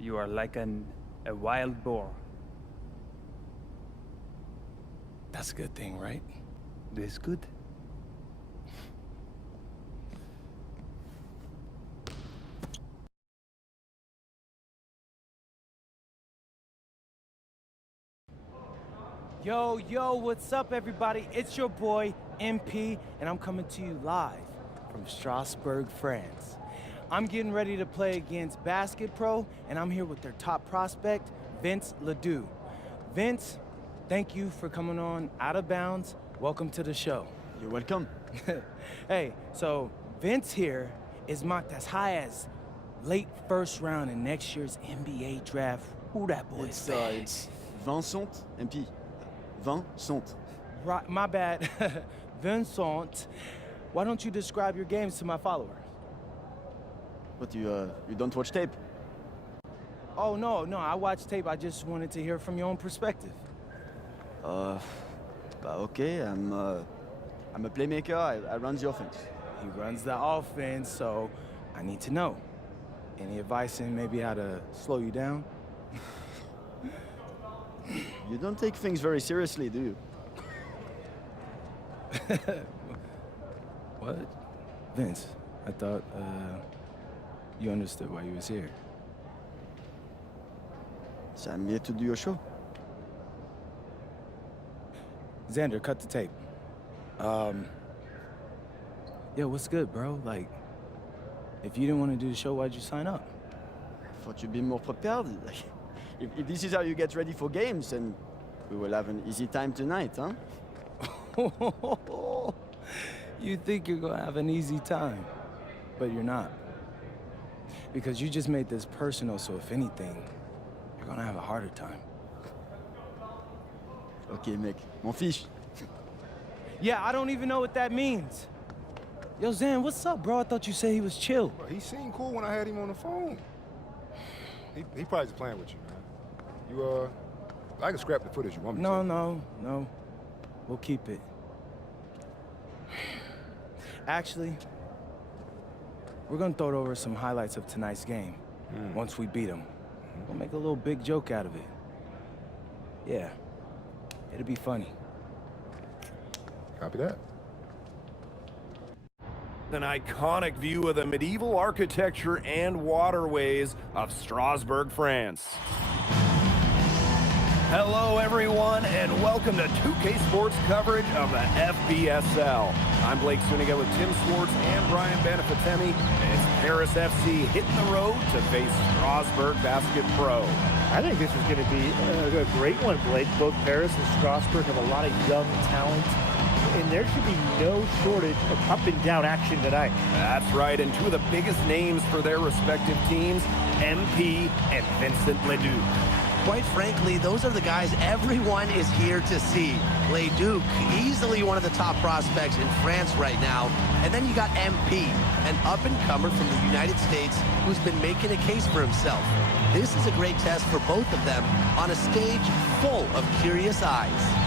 you are like a wild boar. That's a good thing, right? This good? Yo, yo, what's up, everybody? It's your boy, MP, and I'm coming to you live from Strasbourg, France. I'm getting ready to play against Basket Pro, and I'm here with their top prospect, Vince Ledoux. Vince, thank you for coming on Out of Bounds. Welcome to the show. You're welcome. Hey, so Vince here is mocked as high as late first round in next year's NBA draft. Who that boy is? It's Vincent, MP. Vincent. Right, my bad. Vincent, why don't you describe your games to my followers? But you don't watch tape? Oh, no, I watch tape. I just wanted to hear from your own perspective. Okay, I'm a playmaker. I run the offense. He runs the offense, so I need to know. Any advice in maybe how to slow you down? You don't take things very seriously, do you? What? Vince, I thought you understood why you was here. So I'm here to do your show. Xander, cut the tape. Yo, what's good, bro? Like, if you didn't want to do the show, why'd you sign up? I thought you'd be more prepared. Like, if this is how you get ready for games, then we will have an easy time tonight, huh? You think you're gonna have an easy time, but you're not. Because you just made this personal, so if anything, you're gonna have a harder time. Okay, mec. Mon fiche. Yeah, I don't even know what that means. Yo, Zan, what's up, bro? I thought you said he was chill. Bro, he seemed cool when I had him on the phone. He probably just playing with you, man. I can scrap the footage you want me to. No. We'll keep it. Actually, we're gonna throw over some highlights of tonight's game. Once we beat them. We'll make a little big joke out of it. Yeah, it'll be funny. Copy that. An iconic view of the medieval architecture and waterways of Strasbourg, France. Hello, everyone, and welcome to 2K Sports coverage of the FBSL. I'm Blake Suniga with Tim Swartz and Brian Benefatemi, and it's Paris FC hitting the road to face Strasbourg Basket Pro. I think this is going to be a great one, Blake. Both Paris and Strasbourg have a lot of young talent, and there should be no shortage of up-and-down action tonight. That's right, and two of the biggest names for their respective teams, MP and Vincent Leduc. Quite frankly, those are the guys everyone is here to see. Leduc, easily one of the top prospects in France right now. And then you got MP, an up-and-comer from the United States who's been making a case for himself. This is a great test for both of them on a stage full of curious eyes.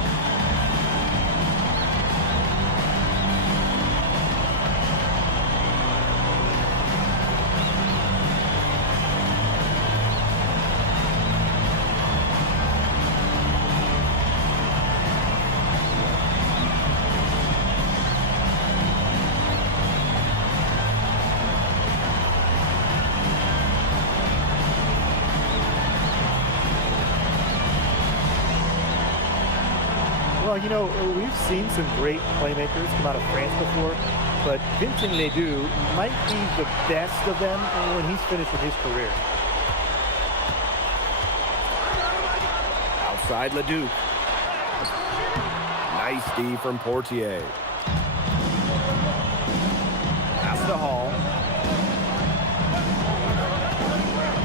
Well, you know, we've seen some great playmakers come out of France before, but Vincent Ledoux might be the best of them when he's finished with his career. Outside Leduc. Nice D from Portier. Pass to Hall.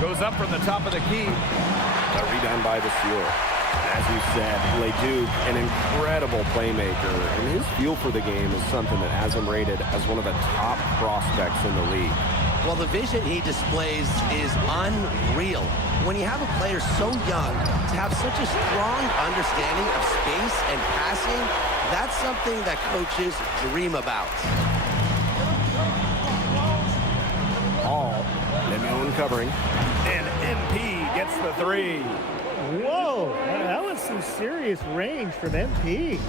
Goes up from the top of the key. A rebound by the Sieur. As you said, Leduc, an incredible playmaker, and his feel for the game is something that has him rated as one of the top prospects in the league. Well, the vision he displays is unreal. When you have a player so young, to have such a strong understanding of space and passing, that's something that coaches dream about. Hall, Le'Mon covering, and MP gets the three. Whoa, that was some serious range from MP.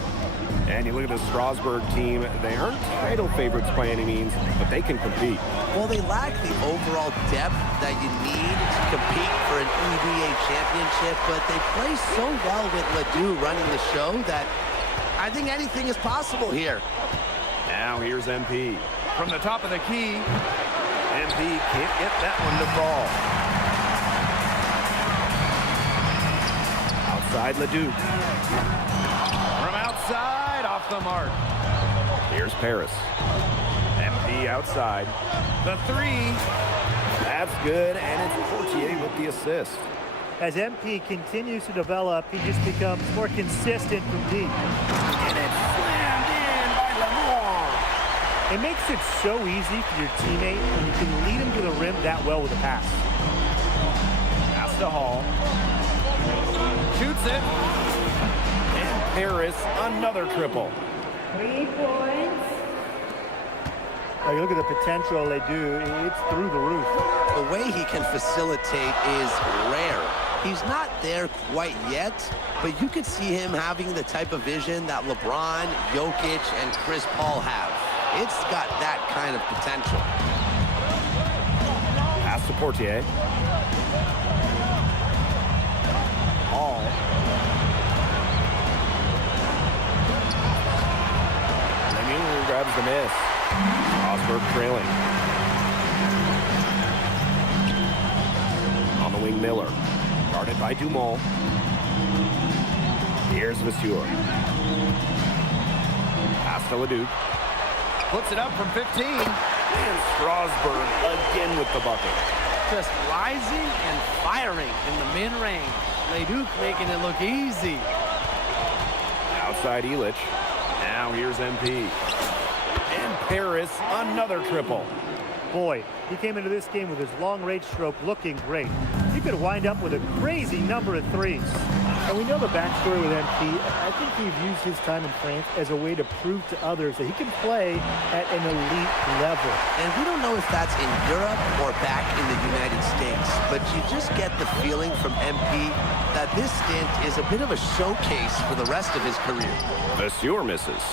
And you look at the Strasbourg team, they aren't title favorites by any means, but they can compete. Well, they lack the overall depth that you need to compete for an EBA championship, but they play so well with Ledoux running the show that I think anything is possible here. Now here's MP. From the top of the key, MP can't get that one to fall. Outside Leduc. From outside, off the mark. Here's Paris. MP outside. The three. That's good, and it's Portier with the assist. As MP continues to develop, he just becomes more consistent from deep. And it's slammed in by Lamar. It makes it so easy for your teammate when you can lead him to the rim that well with a pass. Pass to Hall. Shoots it. And Paris, another triple. 3 points. You look at the potential they do, it's through the roof. The way he can facilitate is rare. He's not there quite yet, but you could see him having the type of vision that LeBron, Jokic, and Chris Paul have. It's got that kind of potential. Pass to Portier. Hall. Lemieux grabs the miss. Strasburg trailing. On the wing, Miller. Guarded by Dumont. Here's Vasseur. Pass to Leduc. Puts it up from 15. And Strasburg again with the bucket. Just rising and firing in the mid-range. Leduc making it look easy. Outside Illich. Now here's MP. And Paris, another triple. Boy, he came into this game with his long-range stroke looking great. He could wind up with a crazy number of threes. And we know the backstory with MP. I think he's used his time in France as a way to prove to others that he can play at an elite level. And we don't know if that's in Europe or back in the United States, but you just get the feeling from MP that this stint is a bit of a showcase for the rest of his career. Vasseur misses.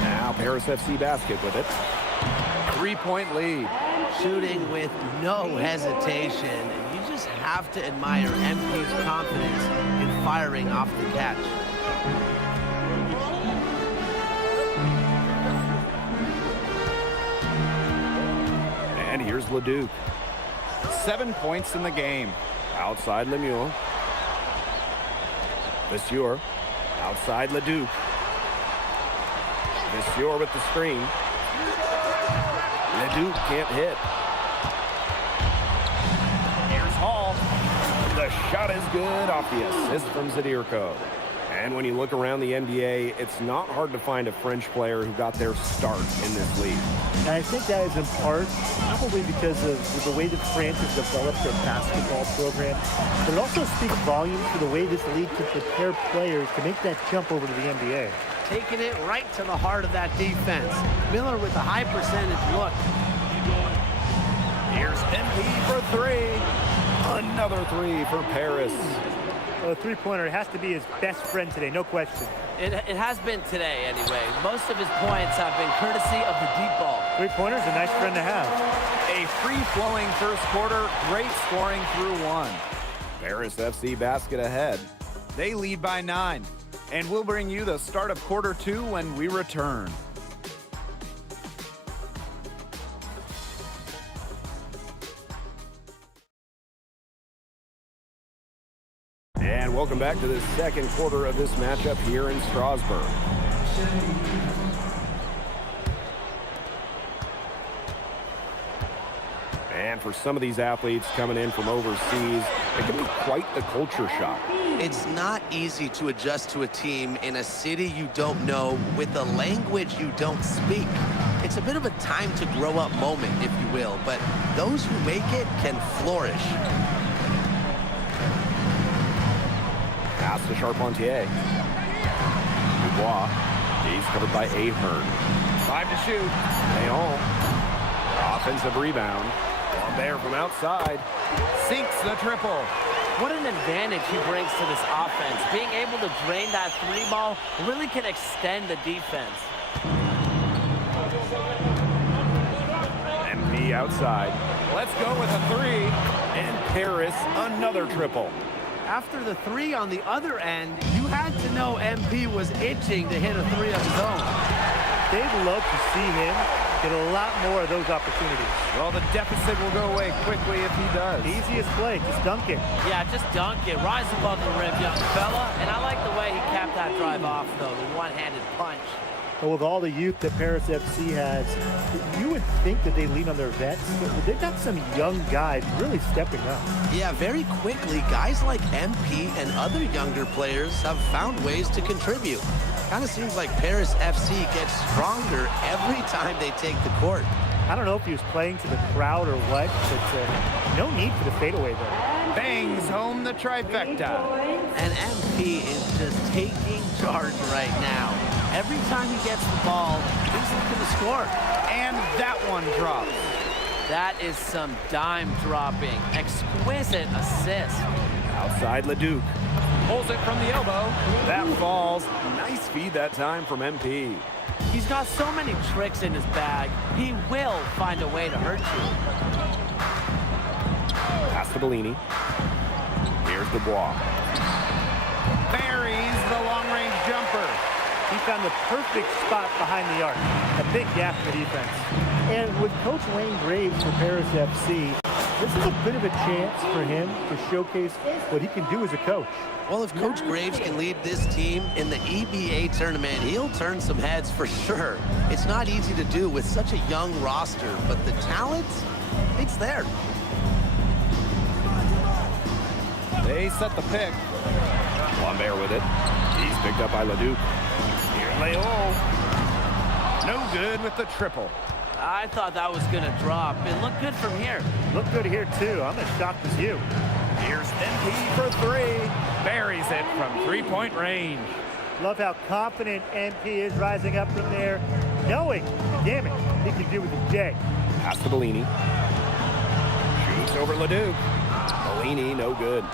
Now Paris FC basket with it. 3-point lead. Shooting with no hesitation. You just have to admire MP's confidence in firing off the catch. And here's Leduc. 7 points in the game. Outside Lemieux. Vasseur. Outside Leduc. Vasseur with the screen. Leduc can't hit. Here's Hall. The shot is good off the assist from Zadirko. And when you look around the NBA, it's not hard to find a French player who got their start in this league. And I think that is in part probably because of the way that France has developed their basketball program. But it also speaks volumes to the way this league can prepare players to make that jump over to the NBA. Taking it right to the heart of that defense. Miller with a high percentage look. Here's MP for three. Another three for Paris. Well, the three-pointer has to be his best friend today, no question. It has been today, anyway. Most of his points have been courtesy of the deep ball. Three-pointer's a nice friend to have. A free-flowing first quarter, great scoring through one. Paris FC basket ahead. They lead by 9. And we'll bring you the start of quarter 2 when we return. And welcome back to the second quarter of this matchup here in Strasbourg. And for some of these athletes coming in from overseas, it can be quite the culture shock. It's not easy to adjust to a team in a city you don't know with a language you don't speak. It's a bit of a time to grow up moment, if you will, but those who make it can flourish. Pass to Charpentier. Dubois. He's covered by Ahern. 5 to shoot. Leon. Offensive rebound. Lambert from outside. Sinks the triple. What an advantage he brings to this offense. Being able to drain that three ball really can extend the defense. MP outside. Let's go with a 3. And Paris, another triple. After the 3 on the other end, you had to know MP was itching to hit a 3 of his own. They'd love to see him get a lot more of those opportunities. Well, the deficit will go away quickly if he does. Easiest play, just dunk it. Yeah, just dunk it. Rise above the rim, young fella. And I like the way he capped that drive off, though, the one-handed punch. But with all the youth that Paris FC has, you would think that they lean on their vets, but they've got some young guys really stepping up. Yeah, very quickly, guys like MP and other younger players have found ways to contribute. Kind of seems like Paris FC gets stronger every time they take the court. I don't know if he was playing to the crowd or what, but no need for the fadeaway there. Bangs home the trifecta. And MP is just taking charge right now. Every time he gets the ball, he's looking to score. And that one drops. That is some dime dropping. Exquisite assist. Outside Leduc. Pulls it from the elbow. That falls. Nice feed that time from MP. He's got so many tricks in his bag. He will find a way to hurt you. Pass to Bellini. Here's Dubois. Buries the long-range jumper. He found the perfect spot behind the arc. A big gap in the defense. And with Coach Wayne Graves for Paris FC, this is a bit of a chance for him to showcase what he can do as a coach. Well, if Coach Graves can lead this team in the EBA tournament, he'll turn some heads for sure. It's not easy to do with such a young roster, but the talent, it's there. They set the pick. Lambert with it. He's picked up by Leduc. Here Leo. No good with the triple. I thought that was going to drop. It looked good from here. Looked good here, too. I'm as shocked as you. Here's MP for three. Buries it from three-point range. Love how confident MP is rising up from there, knowing, damn it, he can do with the J. Pass to Bellini. Shoots over Leduc. Bellini, no good.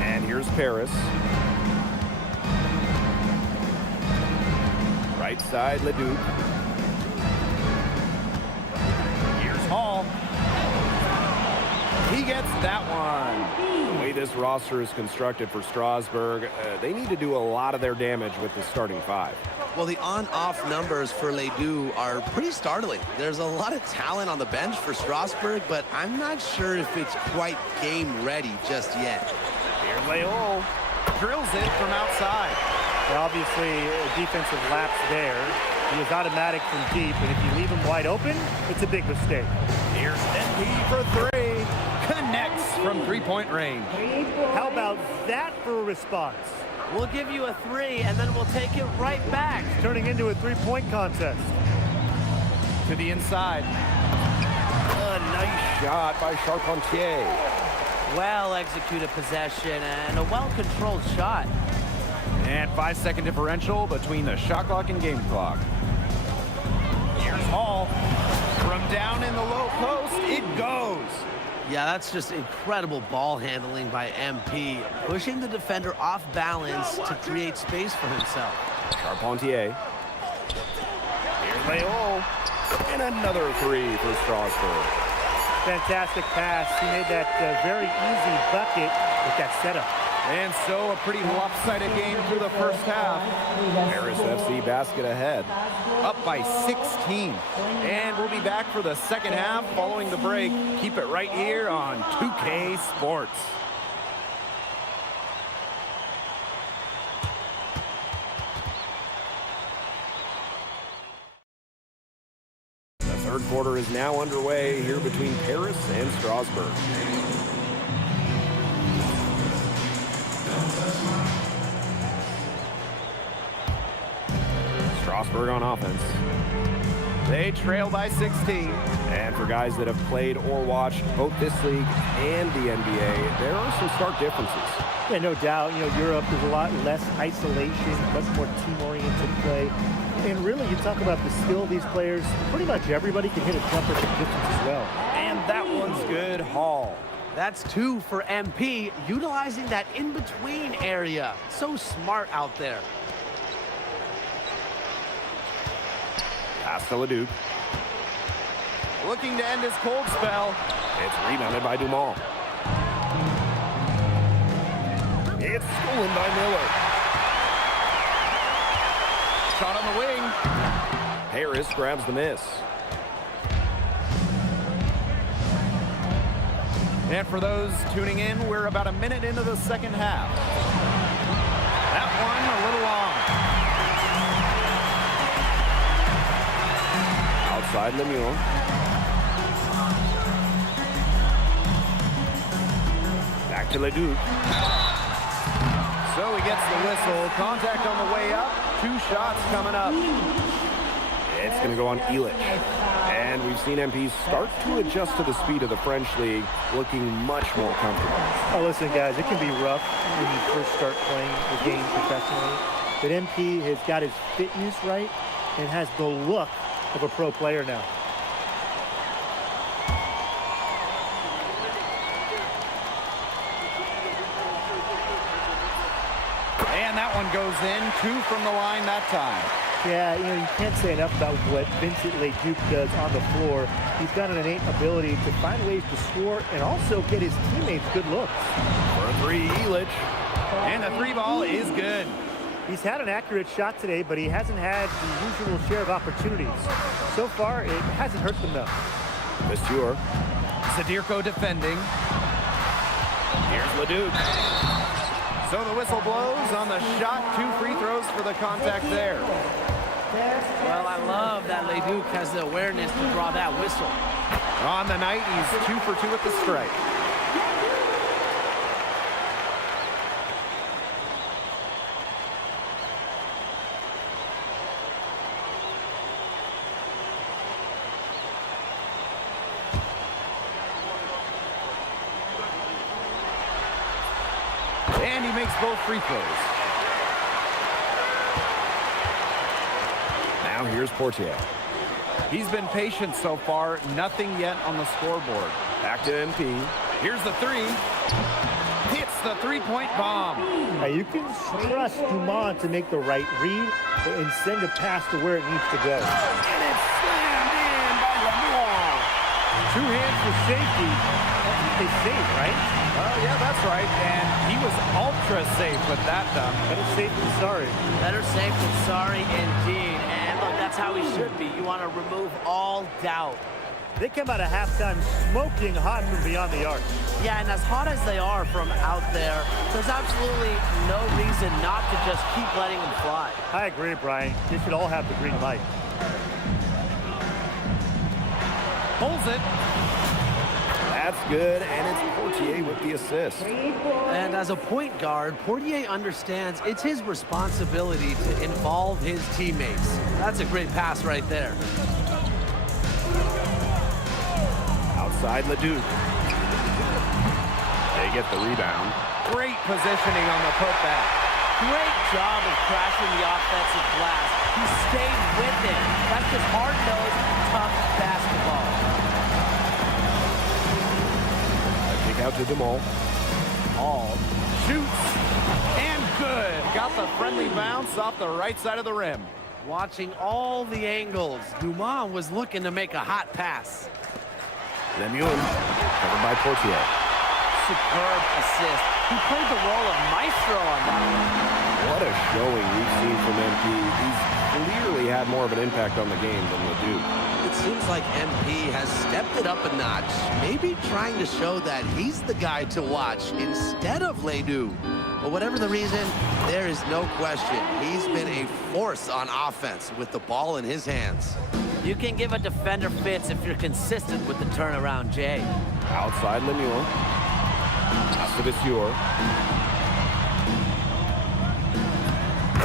And here's Paris. Right side, Leduc. Here's Hall. He gets that one. The way this roster is constructed for Strasbourg, they need to do a lot of their damage with the starting five. Well, the on-off numbers for Ledoux are pretty startling. There's a lot of talent on the bench for Strasbourg, but I'm not sure if it's quite game ready just yet. Here Leol drills it from outside. Well, obviously, a defensive lapse there. He is automatic from deep, and if you leave him wide open, it's a big mistake. Here's MP for three. Connects from three-point range. How about that for a response? We'll give you a three, and then we'll take it right back. Turning into a three-point contest. To the inside. A nice shot by Charpentier. Well-executed possession and a well-controlled shot. And 5-second differential between the shot clock and game clock. Here's Hall. From down in the low post, it goes. Yeah, that's just incredible ball handling by MP, pushing the defender off balance to create space for himself. Charpentier. Here's Leol. And another three for Strasbourg. Fantastic pass. He made that very easy bucket with that setup. And so a pretty lopsided game through the first half. Paris FC basket ahead. Up by 16. And we'll be back for the second half following the break. Keep it right here on 2K Sports. The third quarter is now underway here between Paris and Strasbourg. Strasbourg on offense. They trail by 16. And for guys that have played or watched both this league and the NBA, there are some stark differences. Yeah, no doubt. You know, Europe is a lot less isolation, much more team-oriented play. And really, you talk about the skill of these players, pretty much everybody can hit a jumper from distance as well. And that one's good. Hall. That's two for MP, utilizing that in-between area. So smart out there. Pass to Leduc. Looking to end his cold spell. It's rebounded by Dumont. It's stolen by Miller. Shot on the wing. Harris grabs the miss. And for those tuning in, we're about a minute into the second half. That one a little long. Outside Lemieux. Back to Leduc. So he gets the whistle. Contact on the way up. 2 shots coming up. It's going to go on Illich. And we've seen MP start to adjust to the speed of the French league, looking much more comfortable. Oh, listen, guys, it can be rough when you first start playing the game professionally. that MP has got his fitness right and has the look of a pro player now. And that one goes in, 2 from the line that time. Yeah, you can't say enough about what Vincent Leduc does on the floor. He's got an innate ability to find ways to score and also get his teammates good looks. For a 3, Illich. And the 3 ball is good. He's had an accurate shot today, but he hasn't had the usual share of opportunities. So far, it hasn't hurt them, though. Monsieur. Zadirko defending. Here's Leduc. So the whistle blows on the shot. 2 free throws for the contact there. Well, I love that Leduc has the awareness to draw that whistle. On the night, he's 2 for 2 at the strike. And he makes both free throws. Now here's Portier. He's been patient so far. Nothing yet on the scoreboard. Back to MP. Here's the 3. Hits the three-point bomb. Now you can trust Dumont to make the right read and send a pass to where it needs to go. And it's slammed in by Lemoore. 2 hands for safety. They save, right? Oh, yeah, that's right. And he was ultra safe with that done. Better safe than sorry. Better safe than sorry indeed. And look, that's how he should be. You want to remove all doubt. They come out of halftime smoking hot from beyond the arc. Yeah, and as hot as they are from out there, there's absolutely no reason not to just keep letting them fly. I agree, Brian. They should all have the green light. Pulls it. That's good, and it's Portier with the assist. And as a point guard, Portier understands it's his responsibility to involve his teammates. That's a great pass right there. Outside Leduc. They get the rebound. Great positioning on the putback. Great job of crashing the offensive glass. He stayed with it. That's just hard-nosed, tough basketball. Kick out to Demol. All shoots and good. Got the friendly bounce off the right side of the rim. Watching all the angles, Dumont was looking to make a hot pass. Lemoore, covered by Portier. Superb assist. He played the role of maestro on that one. What a showing we've seen from MP. He's clearly had more of an impact on the game than Leduc. It seems like MP has stepped it up a notch, maybe trying to show that he's the guy to watch instead of Leduc. But whatever the reason, there is no question he's been a force on offense with the ball in his hands. You can give a defender fits if you're consistent with the turnaround, Jay. Outside Lemoore. Pass to Monsieur.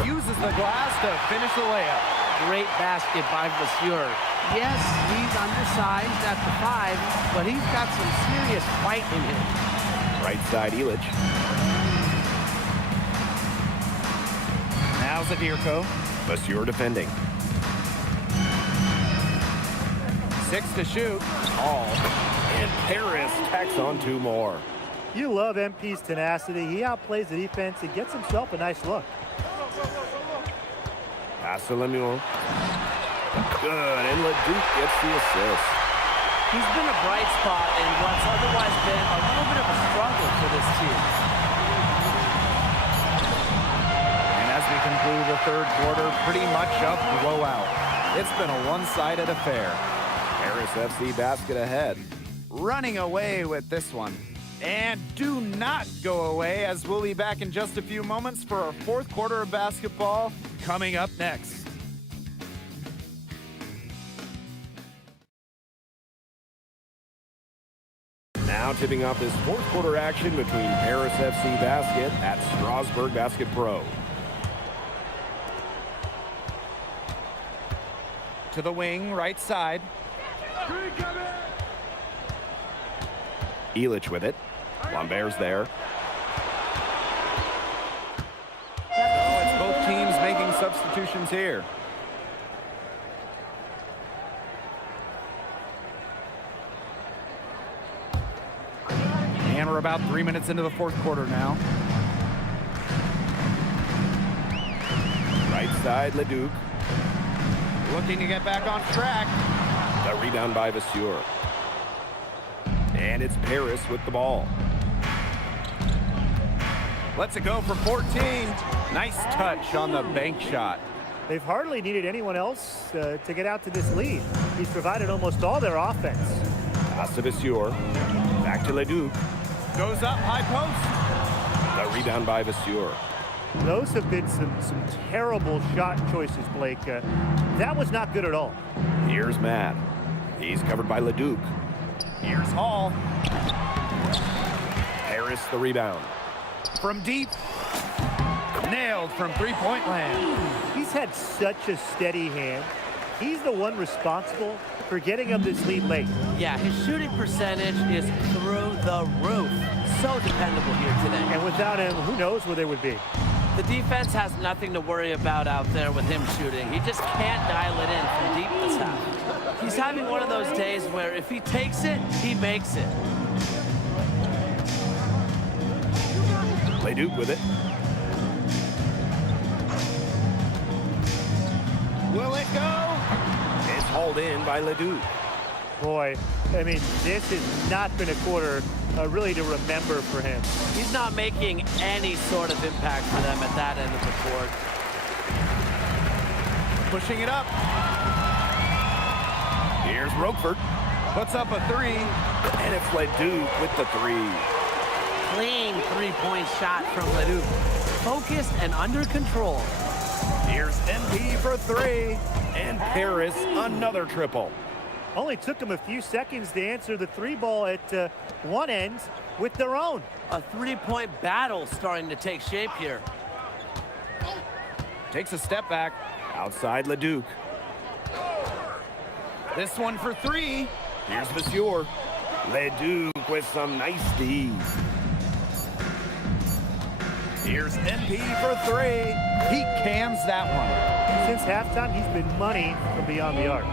Uses the glass to finish the layup. Great basket by Monsieur. Yes, he's undersized at the 5, but he's got some serious fight in him. Right side Illich. Now Zadirko. Monsieur defending. 6 to shoot. All. And Paris tacks on 2 more. You love MP's tenacity. He outplays the defense and gets himself a nice look. Pass to Lemoore. Good, and Leduc gets the assist. He's been a bright spot in what's otherwise been a little bit of a struggle for this team. And as we conclude the third quarter, pretty much a blowout. It's been a one-sided affair. Paris FC basket ahead. Running away with this one. And do not go away, as we'll be back in just a few moments for our fourth quarter of basketball coming up next. Now tipping off this fourth quarter action between Paris FC Basket at Strasbourg Basket Pro. To the wing, right side. Illich with it. Lambert's there. Oh, it's both teams making substitutions here. And we're about 3 minutes into the fourth quarter now. Right side, Leduc. Looking to get back on track. The rebound by Vasseur. And it's Paris with the ball. Lets it go for 14. Nice touch on the bank shot. They've hardly needed anyone else to get out to this lead. He's provided almost all their offense. Pass to Vasseur. Back to Leduc. Goes up, high post. The rebound by Vasseur. Those have been some terrible shot choices, Blake. That was not good at all. Here's Matt. He's covered by Leduc. Here's Hall. Paris the rebound. From deep. Nailed from three-point land. He's had such a steady hand. He's the one responsible for getting up this lead late. Yeah, his shooting percentage is through the roof. So dependable here today. And without him, who knows where they would be. The defense has nothing to worry about out there with him shooting. He just can't dial it in from deep this half. He's having one of those days where if he takes it, he makes it. Leduc with it. Will it go? It's hauled in by Leduc. Boy, I mean, this has not been a quarter really to remember for him. He's not making any sort of impact for them at that end of the court. Pushing it up. Here's Roquefort. Puts up a three. And it's Leduc with the three. Clean three-point shot from Leduc. Focused and under control. Here's MP for three. And Paris, another triple. Only took them a few seconds to answer the three ball at one end with their own. A three-point battle starting to take shape here. Takes a step back. Outside Leduc. This one for three. Here's Vasseur. Leduc with some nice D. Here's MP for three. He cans that one. Since halftime, he's been money from beyond the arc.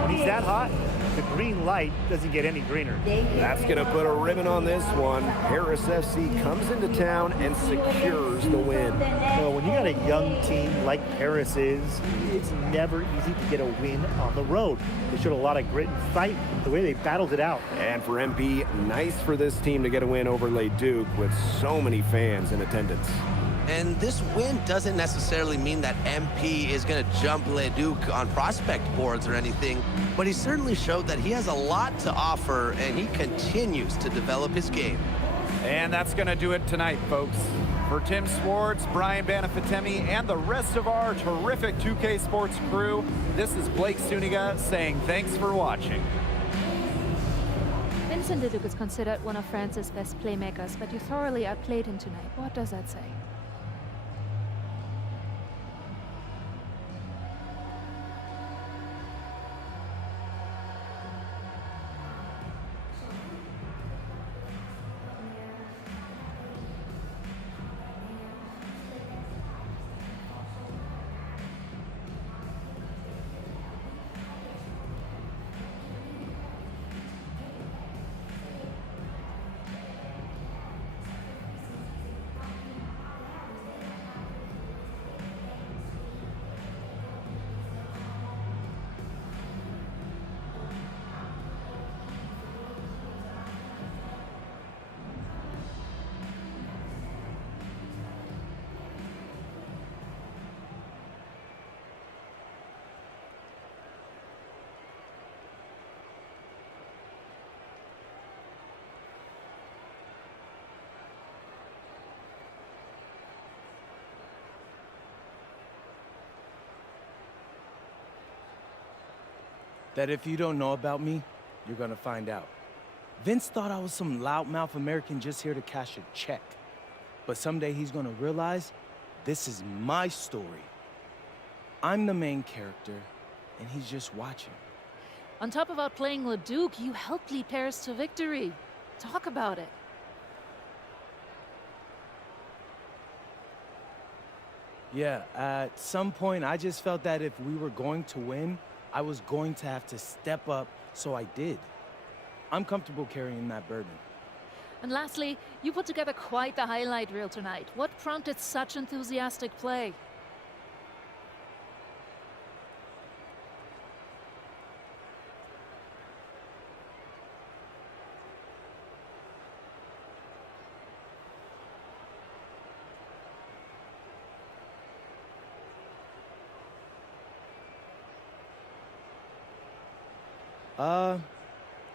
When he's that hot, the green light doesn't get any greener. That's going to put a ribbon on this one. Paris FC comes into town and secures the win. Well, when you got a young team like Paris is, it's never easy to get a win on the road. They showed a lot of grit and fight, the way they battled it out. And for MP, nice for this team to get a win over Leduc with so many fans in attendance. And this win doesn't necessarily mean that MP is going to jump Leduc on prospect boards or anything, but he certainly showed that he has a lot to offer, and he continues to develop his game. And that's going to do it tonight, folks. For Tim Swartz, Brian Banafitemi, and the rest of our terrific 2K Sports crew, this is Blake Suniga saying thanks for watching. Vincent Leduc is considered one of France's best playmakers, but you thoroughly outplayed him tonight. What does that say? That if you don't know about me, you're gonna find out. Vince thought I was some loudmouth American just here to cash a check. But someday he's gonna realize this is my story. I'm the main character, and he's just watching. On top of outplaying Leduc, you helped lead Paris to victory. Talk about it. Yeah, at some point, I just felt that if we were going to win, I was going to have to step up, so I did. I'm comfortable carrying that burden. And lastly, you put together quite the highlight reel tonight. What prompted such enthusiastic play?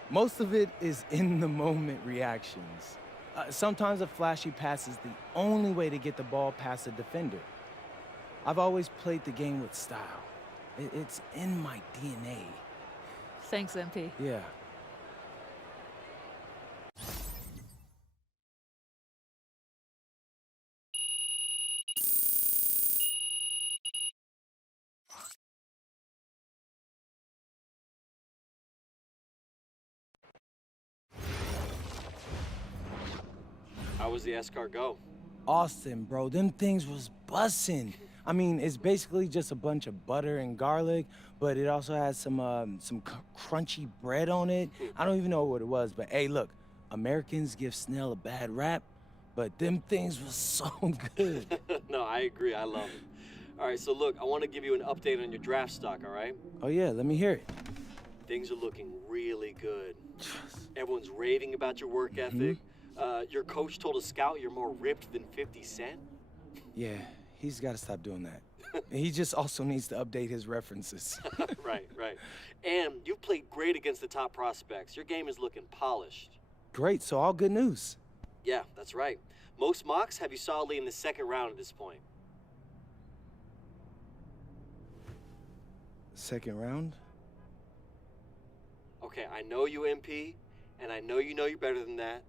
Most of it is in the moment reactions. Sometimes a flashy pass is the only way to get the ball past a defender. I've always played the game with style. It's in my DNA. Thanks, MP. Yeah. How was the escort go? Austin, bro, them things was bussin'. I mean, it's basically just a bunch of butter and garlic, but it also has some crunchy bread on it. I don't even know what it was, but hey, look, Americans give snail a bad rap, but them things was so good. No, I agree. I love it. All right, so look, I want to give you an update on your draft stock, all right? Oh yeah, let me hear it. Things are looking really good. Everyone's raving about your work ethic. Your coach told a scout you're more ripped than 50 Cent. Yeah, he's got to stop doing that. He just also needs to update his references. Right. And you've played great against the top prospects. Your game is looking polished. Great, so all good news. Yeah, that's right. Most mocks have you solidly in the second round at this point. Second round? Okay, I know you, MP, and I know you're better than that.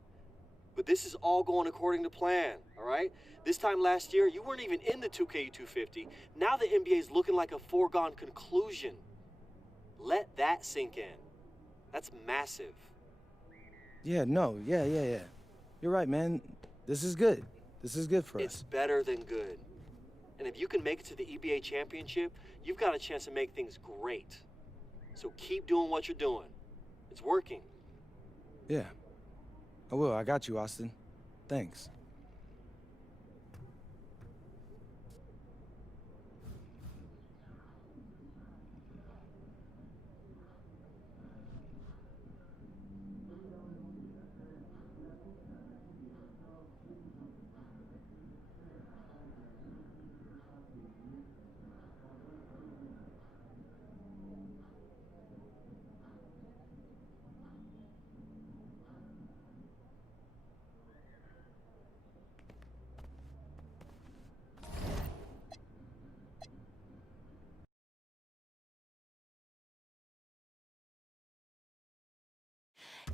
But this is all going according to plan, all right? This time last year, you weren't even in the 2K250. Now the NBA is looking like a foregone conclusion. Let that sink in. That's massive. Yeah. You're right, man. This is good. This is good for us. It's better than good. And if you can make it to the EBA championship, you've got a chance to make things great. So keep doing what you're doing. It's working. Yeah. I will. I got you, Austin. Thanks.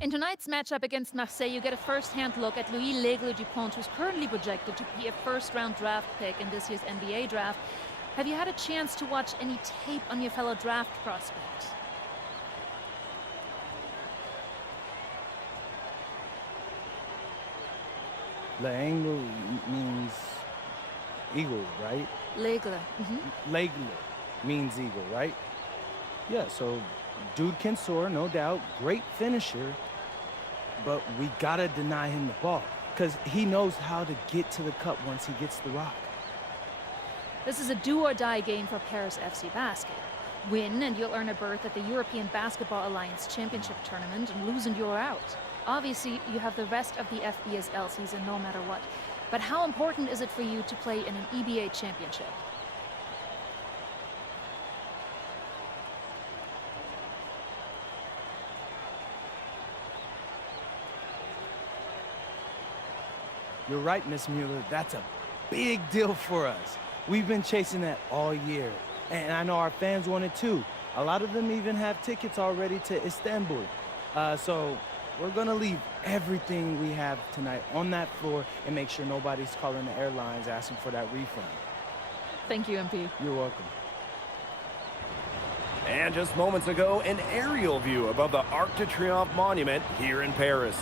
In tonight's matchup against Marseille, you get a first-hand look at Louis L'Aigle-Dupont, who's currently projected to be a first-round draft pick in this year's NBA draft. Have you had a chance to watch any tape on your fellow draft prospect? L'Aigle means eagle, right? L'Aigle. L'Aigle means eagle, right? Yeah, so dude can soar, no doubt. Great finisher. But we gotta deny him the ball, because he knows how to get to the cup once he gets the rock. This is a do-or-die game for Paris FC Basket. Win and you'll earn a berth at the European Basketball Alliance Championship Tournament, and lose and you're out. Obviously, you have the rest of the FBSL season no matter what. But how important is it for you to play in an EBA championship? You're right, Miss Mueller. That's a big deal for us. We've been chasing that all year. And I know our fans want it too. A lot of them even have tickets already to Istanbul. So we're gonna leave everything we have tonight on that floor and make sure nobody's calling the airlines asking for that refund. Thank you, MP. You're welcome. And just moments ago, an aerial view above the Arc de Triomphe monument here in Paris.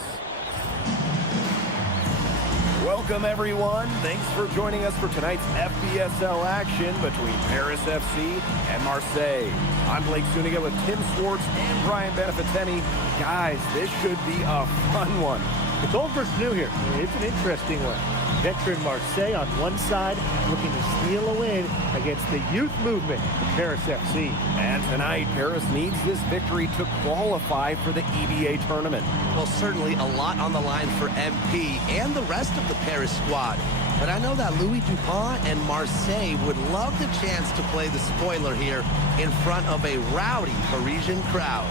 Welcome, everyone. Thanks for joining us for tonight's FBSL action between Paris FC and Marseille. I'm Blake Zuniga with Tim Swartz and Brian Benefitemi. Guys, this should be a fun one. It's old versus new here. It's an interesting one. Veteran Marseille on one side, looking to steal a win against the youth movement, Paris FC. And tonight, Paris needs this victory to qualify for the EBA tournament. Well, certainly a lot on the line for MP and the rest of the Paris squad. But I know that Louis Dupont and Marseille would love the chance to play the spoiler here in front of a rowdy Parisian crowd.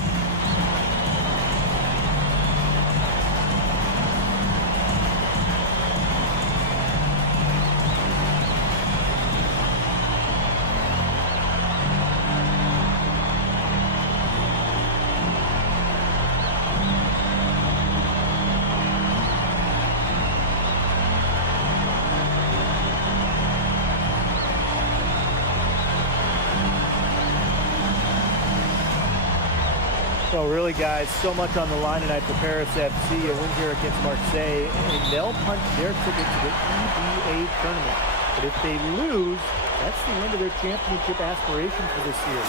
So really, guys, so much on the line tonight for Paris FC. A win here against Marseille, and they'll punch their ticket to the EBA tournament. But if they lose, that's the end of their championship aspiration for this year.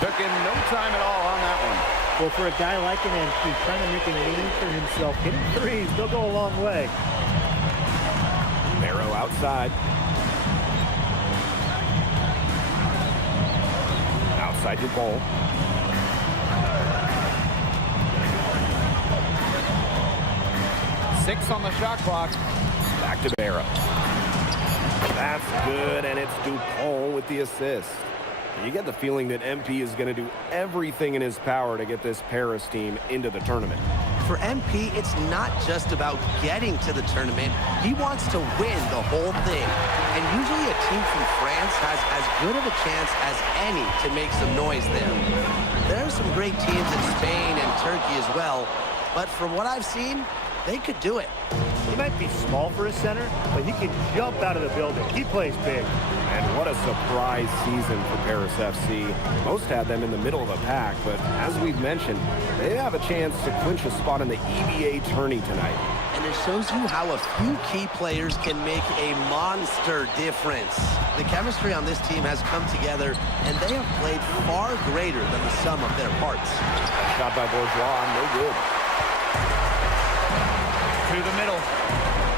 Took him no time at all on that one. Well, for a guy like an MP trying to make a name for himself, hitting threes, they'll go a long way. Barrow outside. Outside to goal. Six on the shot clock. Back to Barrow. That's good, and it's Dupont with the assist. You get the feeling that MP is going to do everything in his power to get this Paris team into the tournament. For MP, it's not just about getting to the tournament. He wants to win the whole thing. And usually a team from France has as good of a chance as any to make some noise there. There are some great teams in Spain and Turkey as well, but from what I've seen, they could do it. He might be small for a center, but he can jump out of the building. He plays big. And what a surprise season for Paris FC. Most had them in the middle of the pack, but as we've mentioned, they have a chance to clinch a spot in the EBA tourney tonight. And it shows you how a few key players can make a monster difference. The chemistry on this team has come together, and they have played far greater than the sum of their parts. Shot by Bourgeois, no good. To the middle.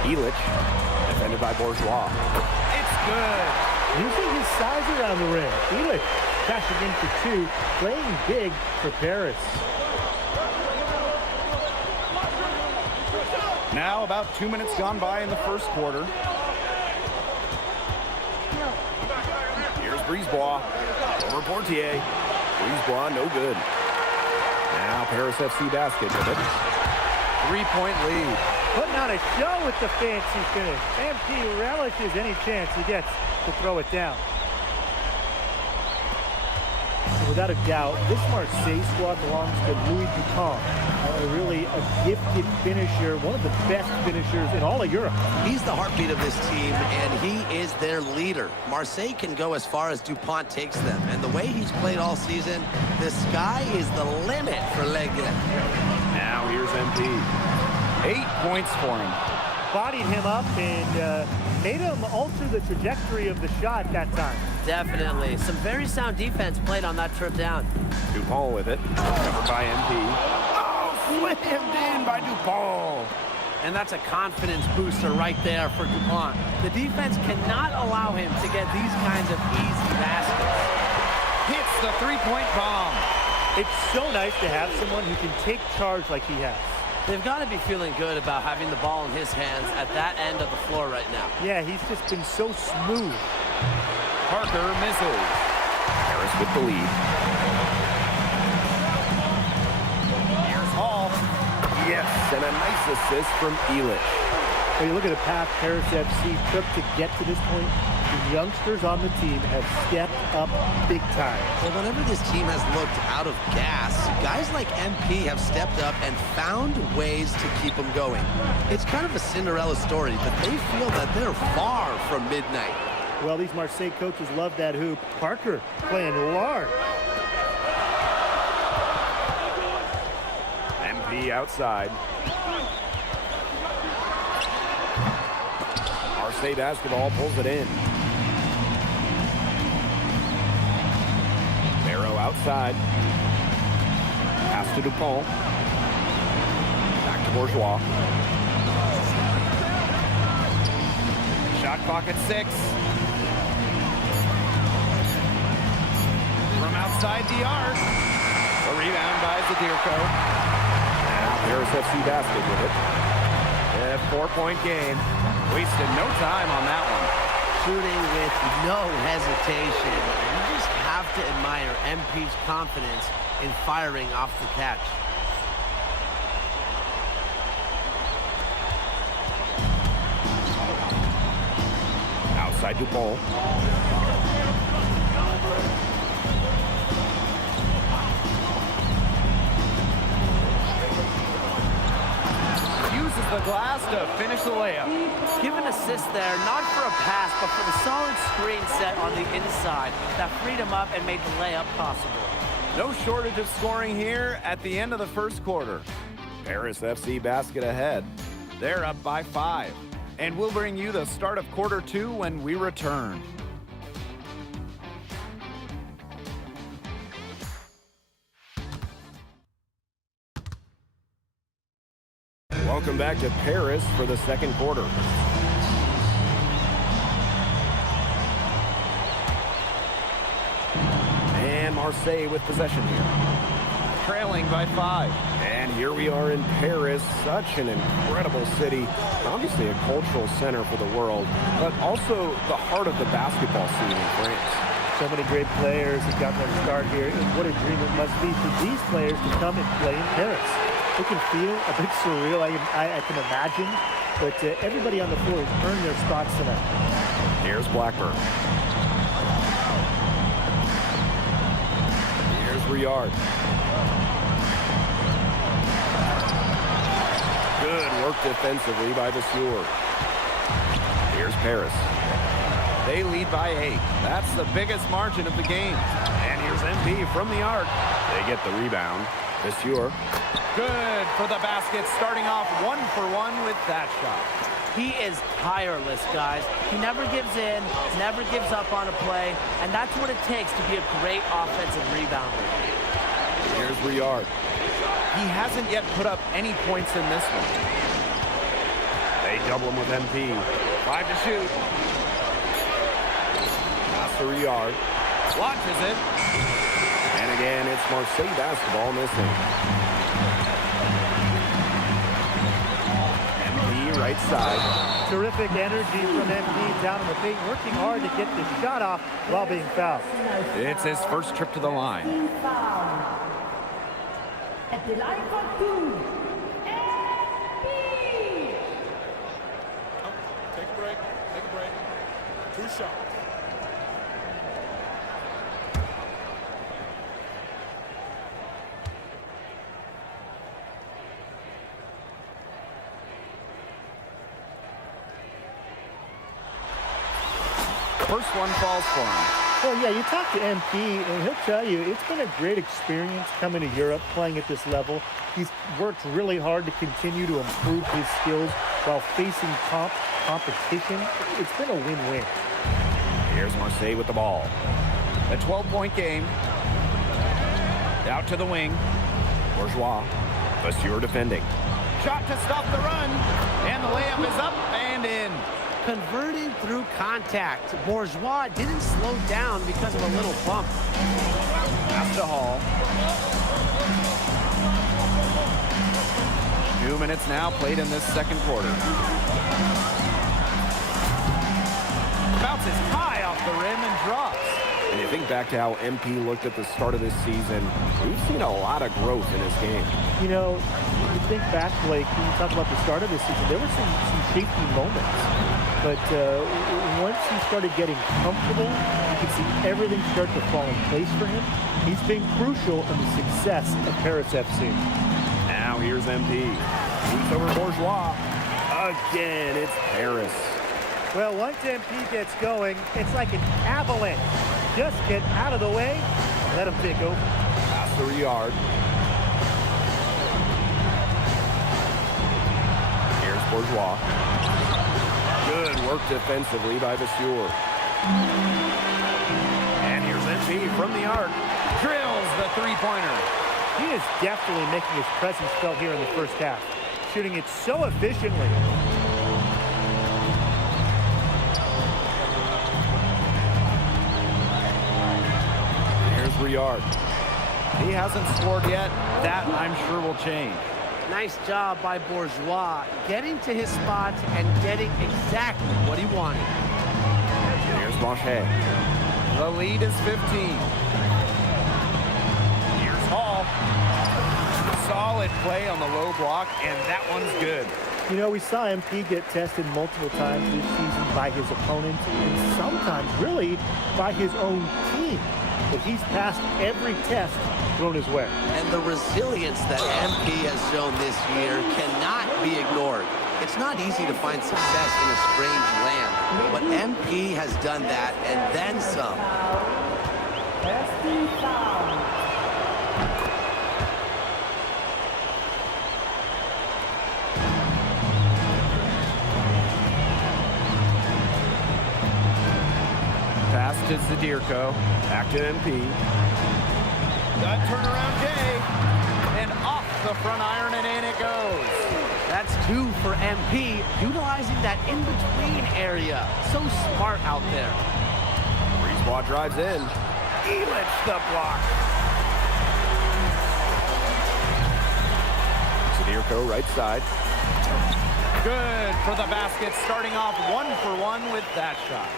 Illich, defended by Bourgeois. It's good. Using his size around the rim. Illich cashing in for two, playing big for Paris. Now about 2 minutes gone by in the first quarter. Here's Brisebois over Portier. Brisebois, no good. Now Paris FC basket with it. 3-point lead. Putting on a show with the fancy finish. MP relishes any chance he gets to throw it down. So without a doubt, this Marseille squad belongs to Louis Dupont. Really a gifted finisher, one of the best finishers in all of Europe. He's the heartbeat of this team, and he is their leader. Marseille can go as far as Dupont takes them, and the way he's played all season, the sky is the limit for L'Aigle. Now here's MP. 8 points for him. Bodied him up and made him alter the trajectory of the shot that time. Definitely. Some very sound defense played on that trip down. Dupont with it. Covered by MP. Oh, slammed in by Dupont. And that's a confidence booster right there for Dupont. The defense cannot allow him to get these kinds of easy baskets. Hits the three-point bomb. It's so nice to have someone who can take charge like he has. They've got to be feeling good about having the ball in his hands at that end of the floor right now. Yeah, he's just been so smooth. Parker misses. Paris with the lead. Here's Hall. Yes, and a nice assist from Illich. When you look at the path Paris FC took to get to this point, the youngsters on the team have stepped up big time. Well, whenever this team has looked out of gas, guys like MP have stepped up and found ways to keep them going. It's kind of a Cinderella story, but they feel that they're far from midnight. Well, these Marseille coaches love that hoop. Parker playing large. MP outside. Marseille basketball pulls it in. Barrow outside. Pass to Dupont. Back to Bourgeois. Shot clock at 6. From outside the arc. A rebound by Zadirko. Now Paris FC basket with it. A 4-point game. Wasted no time on that one. Shooting with no hesitation. You just have to admire MP's confidence in firing off the catch. Outside Dupont. Uses the glass to finish the layup. Give an assist there, not for a pass, but for the solid screen set on the inside that freed him up and made the layup possible. No shortage of scoring here at the end of the first quarter. Paris FC basket ahead. They're up by 5. And we'll bring you the start of quarter 2 when we return. Welcome back to Paris for the second quarter. And Marseille with possession here. Trailing by 5. And here we are in Paris, such an incredible city. Obviously a cultural center for the world, but also the heart of the basketball scene in France. So many great players have gotten their start here, and what a dream it must be for these players to come and play in Paris. It can feel a bit surreal, I can imagine, but everybody on the floor has earned their spots tonight. Here's Blackburn. Here's Riard. Good work defensively by Vasseur. Here's Paris. They lead by 8. That's the biggest margin of the game. And here's MP from the arc. They get the rebound. Vasseur. Good for the basket, starting off 1-for-1 with that shot. He is tireless, guys. He never gives in, never gives up on a play, and that's what it takes to be a great offensive rebounder. Here's Riard. He hasn't yet put up any points in this one. They double him with MP. 5 to shoot. Pass to Riard. Launches it. And again, it's Marseille basketball missing. MP right side. Terrific energy from MP down in the paint, working hard to get the shot off while being fouled. It's his first trip to the line. At the line for 2, MP! Take a break. Take a break. 2 shots. First one falls for him. Well, yeah, you talk to MP, and he'll tell you it's been a great experience coming to Europe, playing at this level. He's worked really hard to continue to improve his skills while facing competition. It's been a win-win. Here's Marseille with the ball. A 12-point game. Out to the wing. Bourgeois. Vasseur defending. Shot to stop the run. And the layup is up and in. Converting through contact. Bourgeois didn't slow down because of a little bump. Pass to Hall. 2 minutes now played in this second quarter. Bounces high off the rim and drops. And you think back to how MP looked at the start of this season, we've seen a lot of growth in his game. You know, you think back, Blake, when you talk about the start of this season, there were some shaky moments. But once he started getting comfortable, you could see everything start to fall in place for him. He's been crucial in the success of Paris FC. Now here's MP. Shoots over Bourgeois. Again, it's Paris. Well, once MP gets going, it's like an avalanche. Just get out of the way and let him take over. Pass to Riard. Here's Bourgeois. Good work defensively by Vasseur. And here's MP from the arc. Drills the three-pointer. He is definitely making his presence felt here in the first half, shooting it so efficiently. Here's Riard. He hasn't scored yet. That, I'm sure, will change. Nice job by Bourgeois, getting to his spots and getting exactly what he wanted. Here's Blanchet. The lead is 15. Here's Hall. Solid play on the low block, and that one's good. You know, we saw MP get tested multiple times this season by his opponent and sometimes really by his own team. But he's passed every test thrown his way. And the resilience that MP has shown this year cannot be ignored. It's not easy to find success in a strange land, but MP has done that and then some. Pass to Zadirko. Back to MP. That turnaround J. And off the front iron and in it goes. That's 2 for MP, utilizing that in-between area. So smart out there. Brisebois drives in. Elitch the block. Zadirko right side. Good for the basket, starting off 1-for-1 with that shot.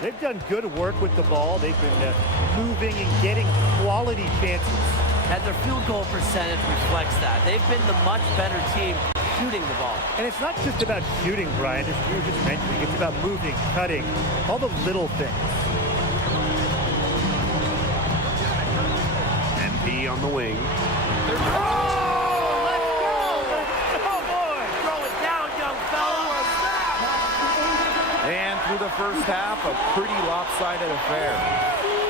They've done good work with the ball. They've been moving and getting quality chances. And their field goal percentage reflects that. They've been the much better team shooting the ball. And it's not just about shooting, Brian, as you were just mentioning. It's about moving, cutting, all the little things. MP on the wing. And through the first half, a pretty lopsided affair.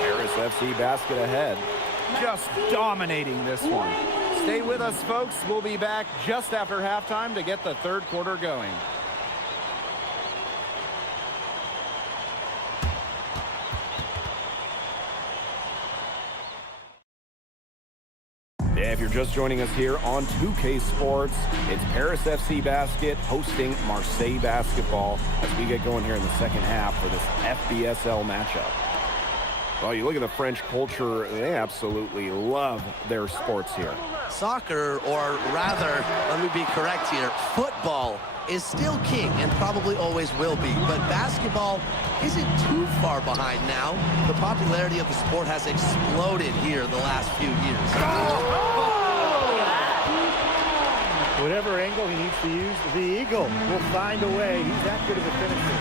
Paris FC basket ahead. Just dominating this one. Stay with us, folks. We'll be back just after halftime to get the third quarter going. Yeah, if you're just joining us here on 2K Sports, it's Paris FC Basket hosting Marseille Basketball as we get going here in the second half for this FBSL matchup. Well, you look at the French culture, they absolutely love their sports here. Soccer, or rather, let me be correct here, football is still king and probably always will be, but basketball isn't too far behind now. The popularity of the sport has exploded here the last few years. Whatever angle he needs to use, the Eagle will find a way. He's that good of a finisher.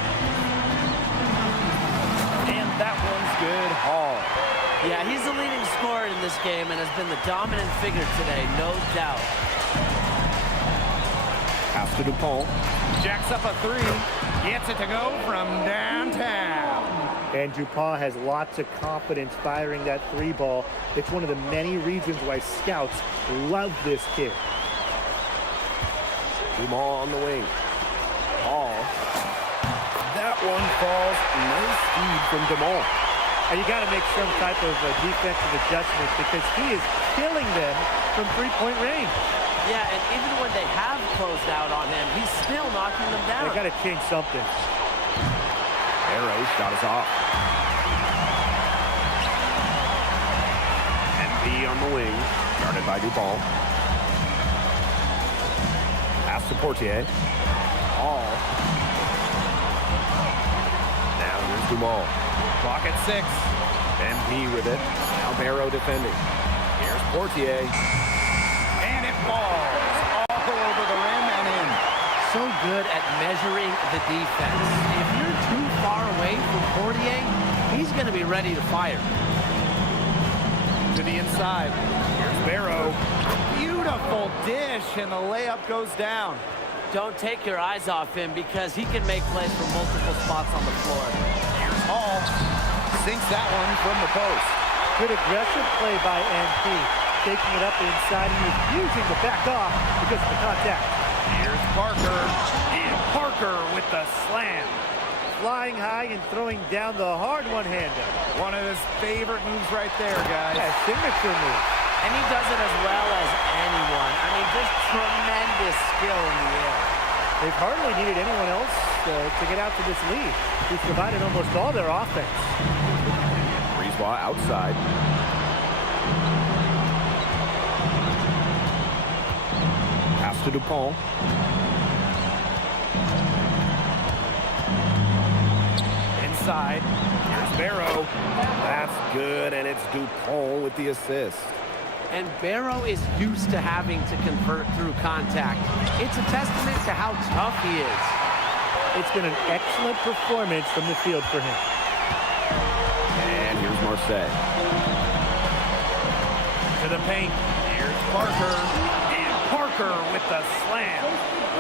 And that one's good. Hall. Yeah, he's the leading scorer in this game and has been the dominant figure today, no doubt. Pass to Dupont. Jacks up a three. Gets it to go from downtown. And Dupont has lots of confidence firing that three ball. It's one of the many reasons why scouts love this kid. Dumont on the wing. Hall. That one falls. Nice feed from Dumont. And you got to make some type of defensive adjustment because he is killing them from three-point range. Yeah, and even when they have closed out on him, he's still knocking them down. They got to change something. Arrow shot is off. MP on the wing, guarded by Dupont. Pass to Portier. All. Now here's Dumont. Clock at 6. MP with it. Now Barrow defending. Here's Portier. And it falls all over the rim and in. So good at measuring the defense. If you're too far away from Portier, he's going to be ready to fire. To the inside. Here's Barrow. Beautiful dish, and the layup goes down. Don't take your eyes off him because he can make plays from multiple spots on the floor. Here's Hall. Sinks that one from the post. Good aggressive play by MP. Taking it up inside and refusing to back off because of the contact. Here's Parker, and Parker with the slam. Flying high and throwing down the hard one-hander. One of his favorite moves right there, guys. Yeah, signature move. And he does it as well as anyone. I mean, just tremendous skill in the air. They've hardly needed anyone else to get out to this lead. He's provided almost all their offense. Brisebois outside. Pass to Dupont. Inside. Here's Barrow. That's good, and it's Dupont with the assist. And Barrow is used to having to convert through contact. It's a testament to how tough he is. It's been an excellent performance from the field for him. And here's Marseille. To the paint. Here's Parker. And Parker with the slam.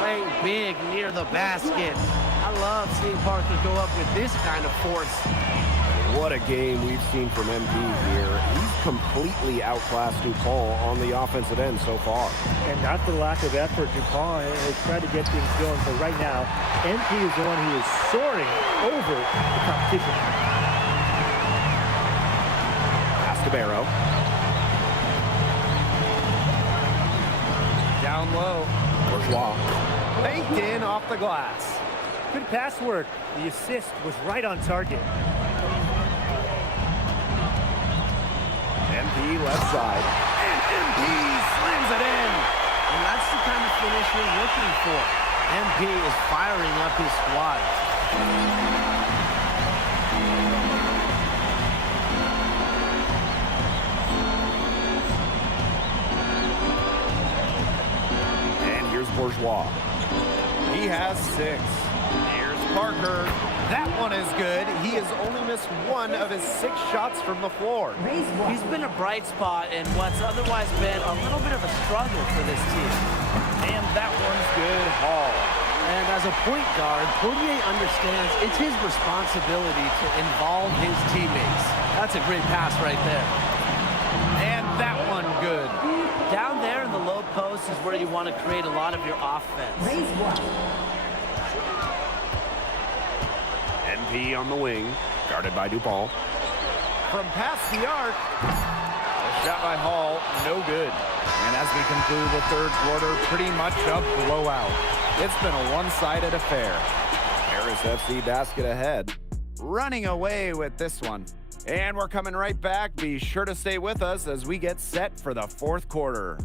Playing big near the basket. I love seeing Parker go up with this kind of force. What a game we've seen from MP here. He's completely outclassed Dupont on the offensive end so far. And not for lack of effort, Dupont has tried to get things going, but right now, MP is the one who is soaring over the competition. Pass to Barrow. Down low. Bourgeois. Banked in off the glass. Good pass work. The assist was right on target. MP left side. And MP slams it in. And that's the kind of finish you're looking for. MP is firing up his squad. And here's Bourgeois. He has 6. Here's Parker. That one is good. He has only missed 1 of his 6 shots from the floor. He's been a bright spot in what's otherwise been a little bit of a struggle for this team. And that one's good haul. And as a point guard, Poirier understands it's his responsibility to involve his teammates. That's a great pass right there. And that one good. Down there in the low post is where you want to create a lot of your offense. MP on the wing, guarded by Dupont. From past the arc. A shot by Hall, no good. And as we conclude the third quarter, pretty much a blowout. It's been a one-sided affair. Paris FC basket ahead. Running away with this one. And we're coming right back. Be sure to stay with us as we get set for the fourth quarter.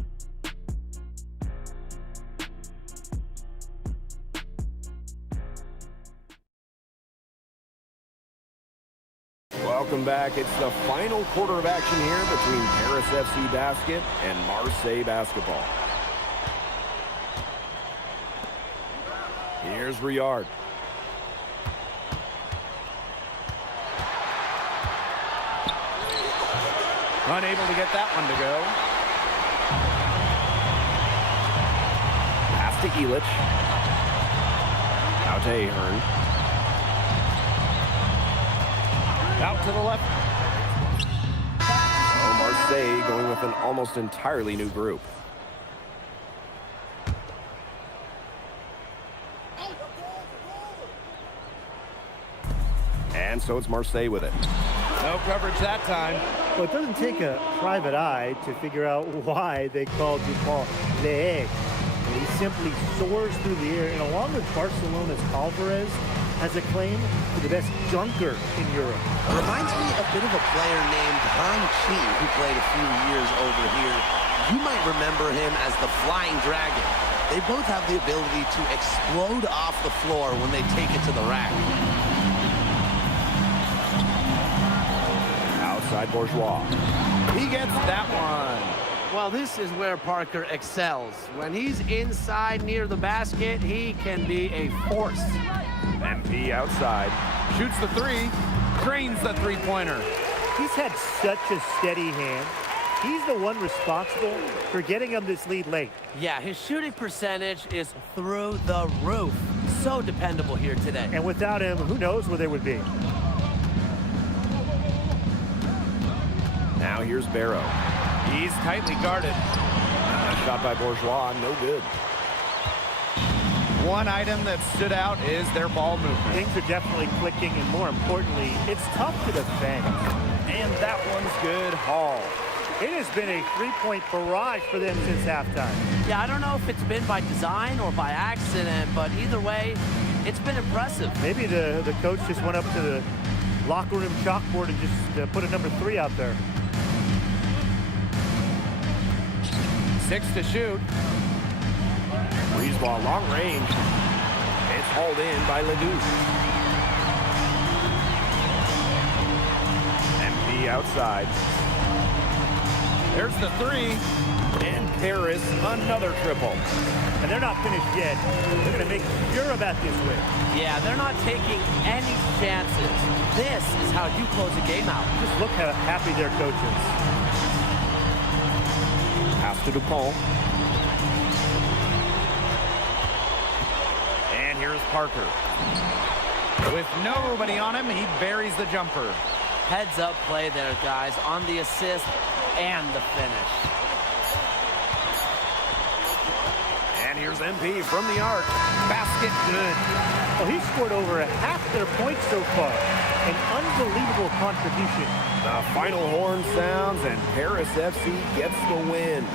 Welcome back. It's the final quarter of action here between Paris FC basket and Marseille basketball. Here's Riard. Unable to get that one to go. Pass to Elich. Out to Ahern. Out to the left. Oh, Marseille going with an almost entirely new group. And so it's Marseille with it. No coverage that time. Well, it doesn't take a private eye to figure out why they called Dupont the egg. He simply soars through the air, and along with Barcelona's Alvarez, has a claim to the best dunker in Europe. Reminds me a bit of a player named Han Chi, who played a few years over here. You might remember him as the Flying Dragon. They both have the ability to explode off the floor when they take it to the rack. Outside Bourgeois. He gets that one. Well, this is where Parker excels. When he's inside near the basket, he can be a force. MP outside. Shoots the three. Drains the three-pointer. He's had such a steady hand. He's the one responsible for getting him this lead late. Yeah, his shooting percentage is through the roof. So dependable here today. And without him, who knows where they would be. Now here's Barrow. He's tightly guarded. Shot by Bourgeois, no good. One item that stood out is their ball movement. Things are definitely clicking, and more importantly, it's tough to defend. And that one's good. Hall. It has been a three-point barrage for them since halftime. Yeah, I don't know if it's been by design or by accident, but either way, it's been impressive. Maybe the coach just went up to the locker room chalkboard and just put a number 3 out there. 6 to shoot. Breeze ball, long range. It's hauled in by Ledoux. MP outside. There's the 3. And Paris, another triple. And they're not finished yet. They're going to make sure about this win. Yeah, they're not taking any chances. This is how you close a game out. Just look how happy their coach is. Pass to Dupont. And here's Parker. With nobody on him, he buries the jumper. Heads up play there, guys, on the assist and the finish. And here's MP from the arc. Basket good. Well, he scored over half their points so far. An unbelievable contribution. The final horn sounds, and Paris FC gets the win.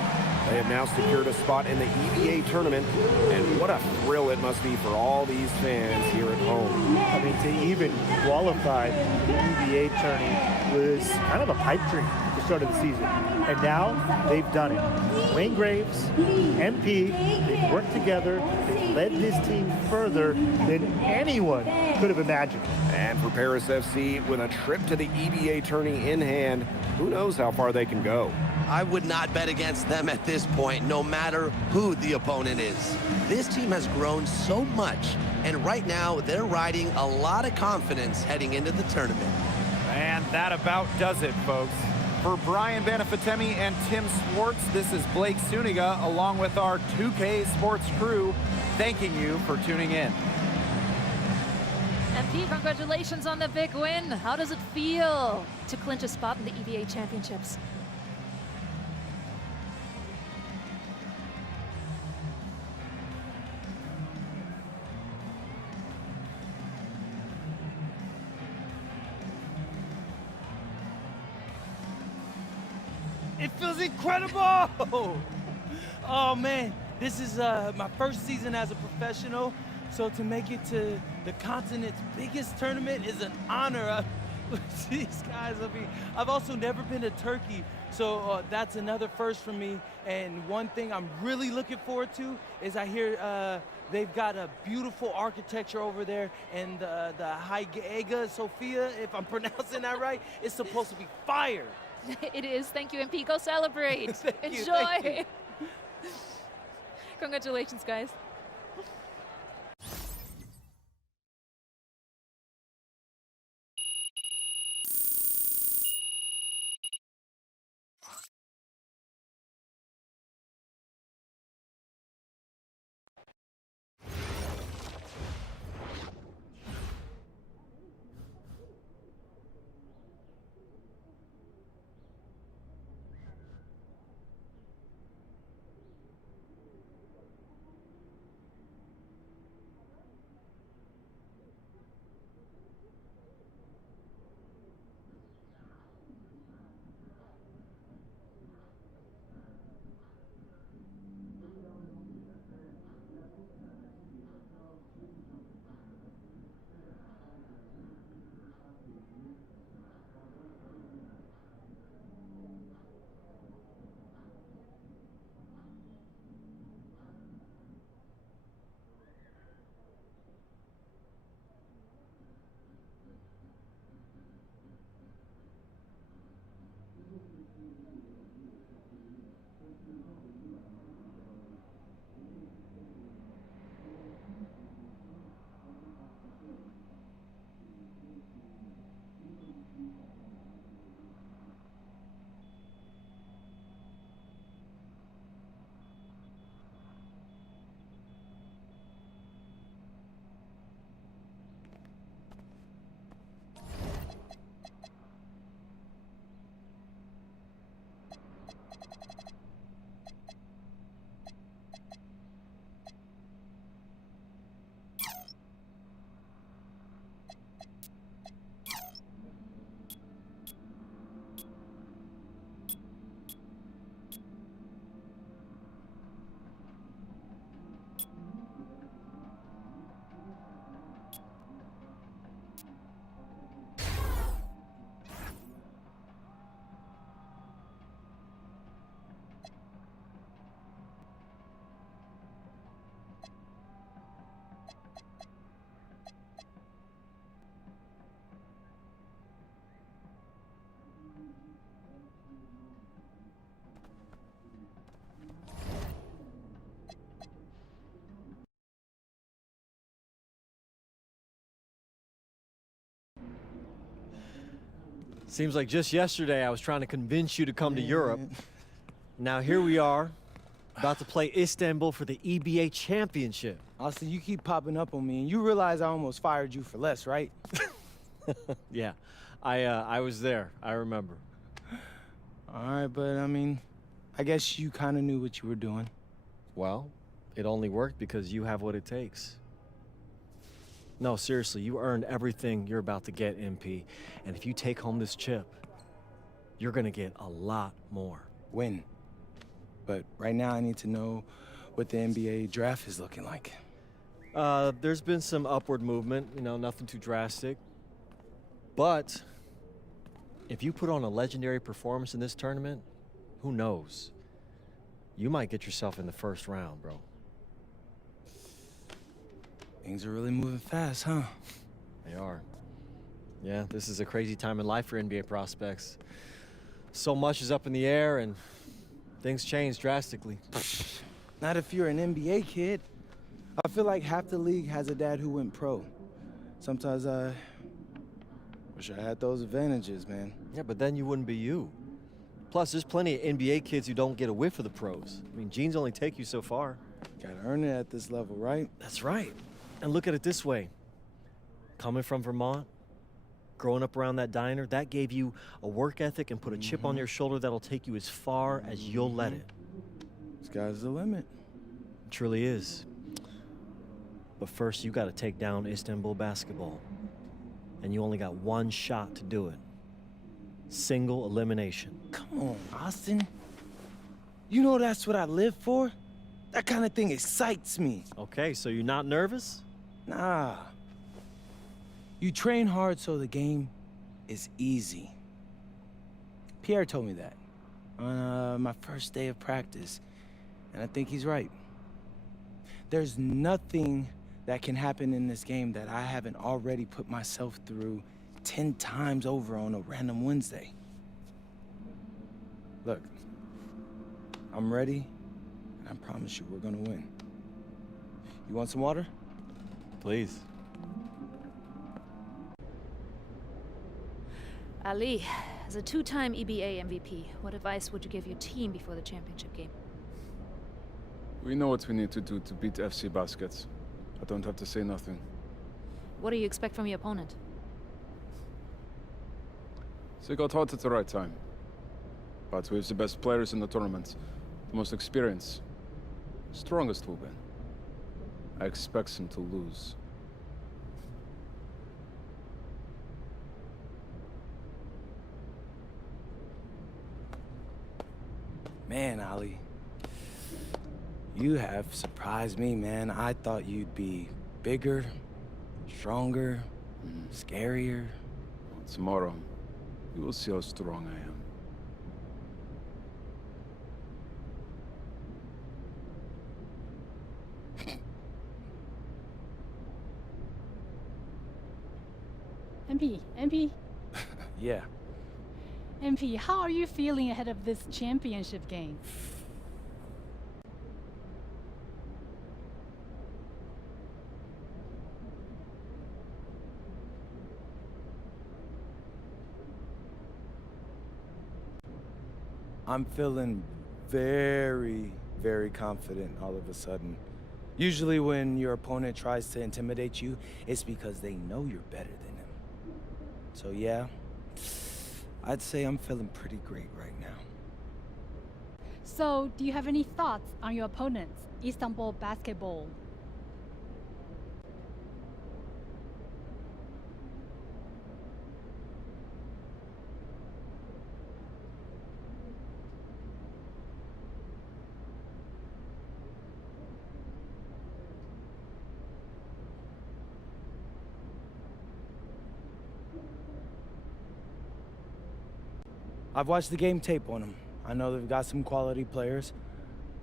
They have now secured a spot in the EVA tournament, and what a thrill it must be for all these fans here at home. I mean, to even qualify the EVA tourney was kind of a pipe dream at the start of the season. And now they've done it. Wayne Graves, MP, they've worked together. They've led this team further than anyone could have imagined. And for Paris FC, with a trip to the EVA tourney in hand, who knows how far they can go. I would not bet against them at this point, no matter who the opponent is. This team has grown so much, and right now they're riding a lot of confidence heading into the tournament. And that about does it, folks. For Brian Banafitemi and Tim Swartz, this is Blake Suniga, along with our 2K Sports crew, thanking you for tuning in. MP, congratulations on the big win. How does it feel to clinch a spot in the EVA Championships? It feels incredible! Oh man, this is my first season as a professional, so to make it to the continent's biggest tournament is an honor. These guys, I mean, I've also never been to Turkey, so that's another first for me. And one thing I'm really looking forward to is I hear they've got a beautiful architecture over there, and the Hagia Sophia, if I'm pronouncing that right, is supposed to be fire. It is. Thank you, MP. Go celebrate. Enjoy. Thank you. Congratulations, guys. Seems like just yesterday I was trying to convince you to come to Europe. Now here we are, about to play Istanbul for the EBA championship. Austin, you keep popping up on me, and you realize I almost fired you for less, right? Yeah, I was there. I remember. All right, but I mean, I guess you kind of knew what you were doing. Well, it only worked because you have what it takes. No, seriously, you earned everything you're about to get, MP. And if you take home this chip, you're gonna get a lot more. Win. But right now I need to know what the NBA draft is looking like. There's been some upward movement, you know, nothing too drastic. But if you put on a legendary performance in this tournament, who knows? You might get yourself in the first round, bro. Things are really moving fast, huh? They are. Yeah, this is a crazy time in life for NBA prospects. So much is up in the air and things change drastically. Not if you're an NBA kid. I feel like half the league has a dad who went pro. Sometimes I wish I had those advantages, man. Yeah, but then you wouldn't be you. Plus, there's plenty of NBA kids who don't get a whiff of the pros. I mean, genes only take you so far. Gotta earn it at this level, right? That's right. And look at it this way. Coming from Vermont, growing up around that diner, that gave you a work ethic and put a chip on your shoulder that'll take you as far as you'll let it. Sky's the limit. It truly is. But first, you gotta take down Istanbul basketball. And you only got one shot to do it. Single elimination. Come on, Austin. You know that's what I live for? That kind of thing excites me. Okay, so you're not nervous? Nah. You train hard so the game is easy. Pierre told me that on my first day of practice, and I think he's right. There's nothing that can happen in this game that I haven't already put myself through 10 times over on a random Wednesday. Look, I'm ready, and I promise you we're gonna win. You want some water? Please. Ali, as a two-time EBA MVP, what advice would you give your team before the championship game? We know what we need to do to beat FC Baskets. I don't have to say nothing. What do you expect from your opponent? They got hot at the right time. But we have the best players in the tournament, the most experienced, strongest will win. I expect them to lose. Man, Ali, you have surprised me, man. I thought you'd be bigger, stronger, scarier. Tomorrow, you will see how strong I am. MP, Yeah. MP, how are you feeling ahead of this championship game? I'm feeling very, very confident all of a sudden. Usually when your opponent tries to intimidate you, it's because they know you're better than them. So yeah, I'd say I'm feeling pretty great right now. So, do you have any thoughts on your opponents, Istanbul basketball? I've watched the game tape on them. I know they've got some quality players,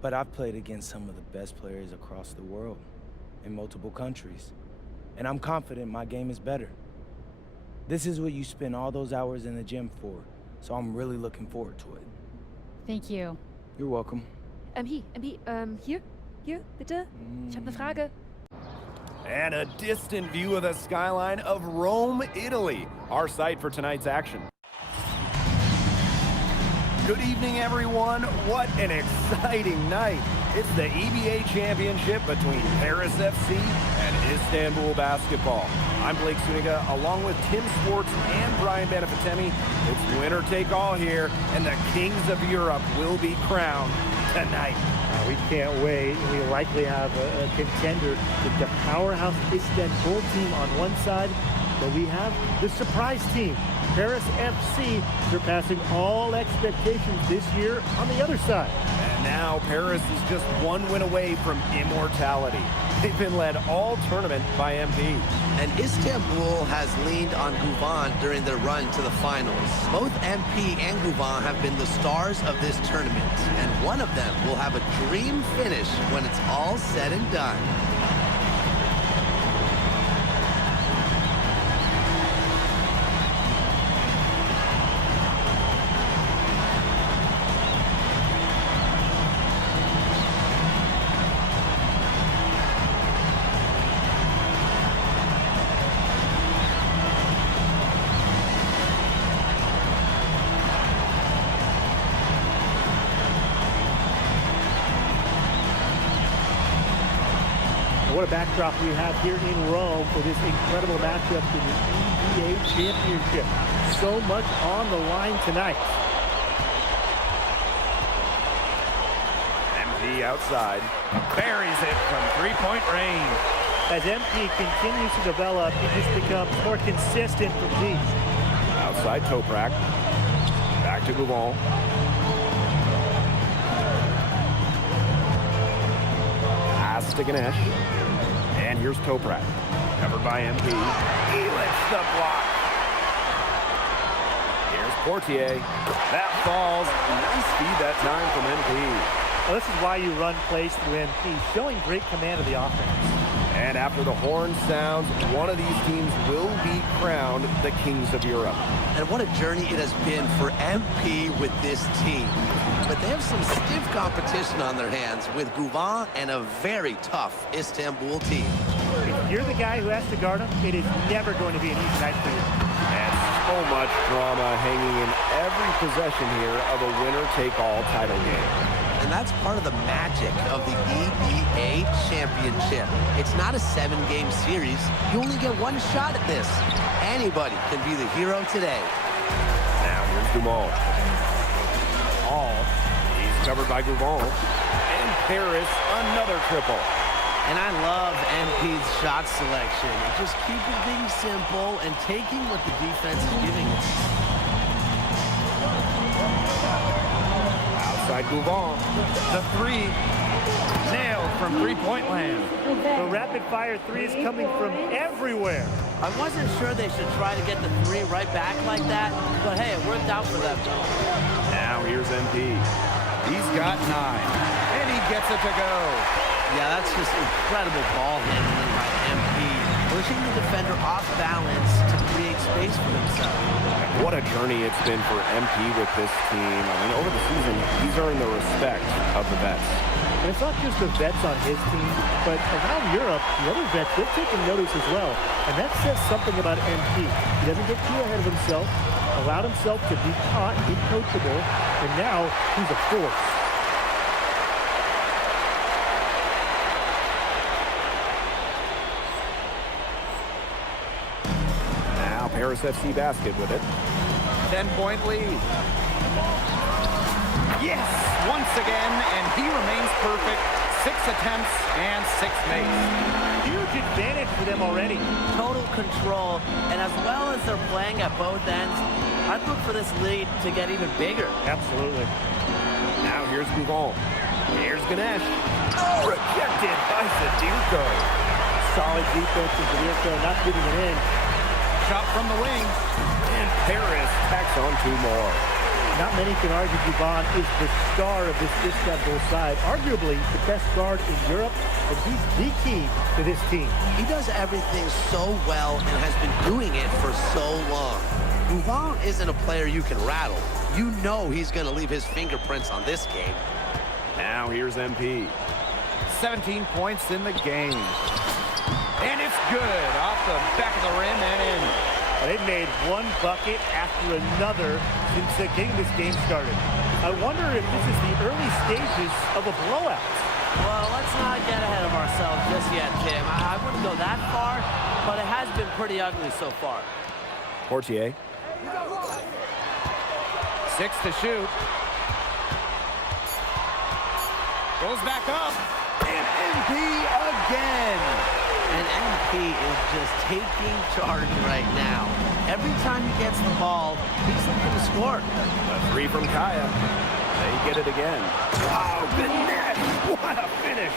but I've played against some of the best players across the world in multiple countries. And I'm confident my game is better. This is what you spend all those hours in the gym for, so I'm really looking forward to it. Thank you. You're welcome. Hier, bitte. Ich habe eine Frage. And a distant view of the skyline of Rome, Italy, our site for tonight's action. Good evening, everyone. What an exciting night. It's the EBA Championship between Paris FC and Istanbul Basketball. I'm Blake Suniga, along with Tim Swartz and Brian Banafitemi. It's winner take all here, and the kings of Europe will be crowned tonight. We can't wait. We likely have a contender with the powerhouse Istanbul team on one side, but we have the surprise team, Paris FC, surpassing all expectations this year on the other side. And now Paris is just one win away from immortality. They've been led all tournament by MP. And Istanbul has leaned on Guvan during their run to the finals. Both MP and Guvan have been the stars of this tournament, and one of them will have a dream finish when it's all said and done. What a backdrop we have here in Rome for this incredible matchup in the EBA Championship. So much on the line tonight. MP outside, buries it from three-point range. As MP continues to develop, he just becomes more consistent from deep. Outside Toprak, back to Guvan. Pass to Ganesh. And here's Toprak, covered by MP. He lifts the block. Here's Portier. That falls. Nice feed that time from MP. Well, this is why you run plays through MP, showing great command of the offense. And after the horn sounds, one of these teams will be crowned the Kings of Europe. And what a journey it has been for MP with this team. But they have some stiff competition on their hands with Guvan and a very tough Istanbul team. If you're the guy who has to guard him, it is never going to be an easy night for you. And so much drama hanging in every possession here of a winner-take-all title game. And that's part of the magic of the EBA Championship. It's not a 7-game series. You only get one shot at this. Anybody can be the hero today. Now here's Dumont. He's covered by Guvan. And Paris, another triple. And I love MP's shot selection. Just keeping things simple and taking what the defense is giving us. Outside Guvan. The three nailed from three-point land. The rapid-fire three is coming from everywhere. I wasn't sure they should try to get the three right back like that, but hey, it worked out for them. Now here's MP. He's got 9, and he gets it to go. Yeah, that's just incredible ball handling by MP, pushing the defender off balance to create space for himself. What a journey it's been for MP with this team. I mean, over the season, he's earned the respect of the vets. And it's not just the vets on his team, but around Europe, the other vets, they're taking notice as well. And that says something about MP. He doesn't get too ahead of himself, allowed himself to be taught, be coachable, and now he's a force. Now Paris FC basket with it. 10-point lead. Yes, once again, and he remains perfect. 6 attempts and 6 makes. Huge advantage for them already. Total control, and as well as they're playing at both ends, I'd look for this lead to get even bigger. Absolutely. Now here's Guvan. Here's Ganesh. Oh, rejected by Zadirko. Solid defense from Zadirko, not getting it in. Shot from the wing. And Paris tacks on 2 more. Not many can argue Guvan is the star of this Istanbul side. Arguably the best guard in Europe, and he's the key to this team. He does everything so well and has been doing it for so long. Guvan isn't a player you can rattle. You know he's going to leave his fingerprints on this game. Now here's MP. 17 points in the game. And it's good off the back of the rim and in. They've made one bucket after another since getting this game started. I wonder if this is the early stages of a blowout. Well, let's not get ahead of ourselves just yet, Tim. I wouldn't go that far, but it has been pretty ugly so far. Portier. 6 to shoot. Goes back up. And MP again. And MP is just taking charge right now. Every time he gets the ball, he's looking to score. A three from Kaya. They get it again. Oh, the net! What a finish!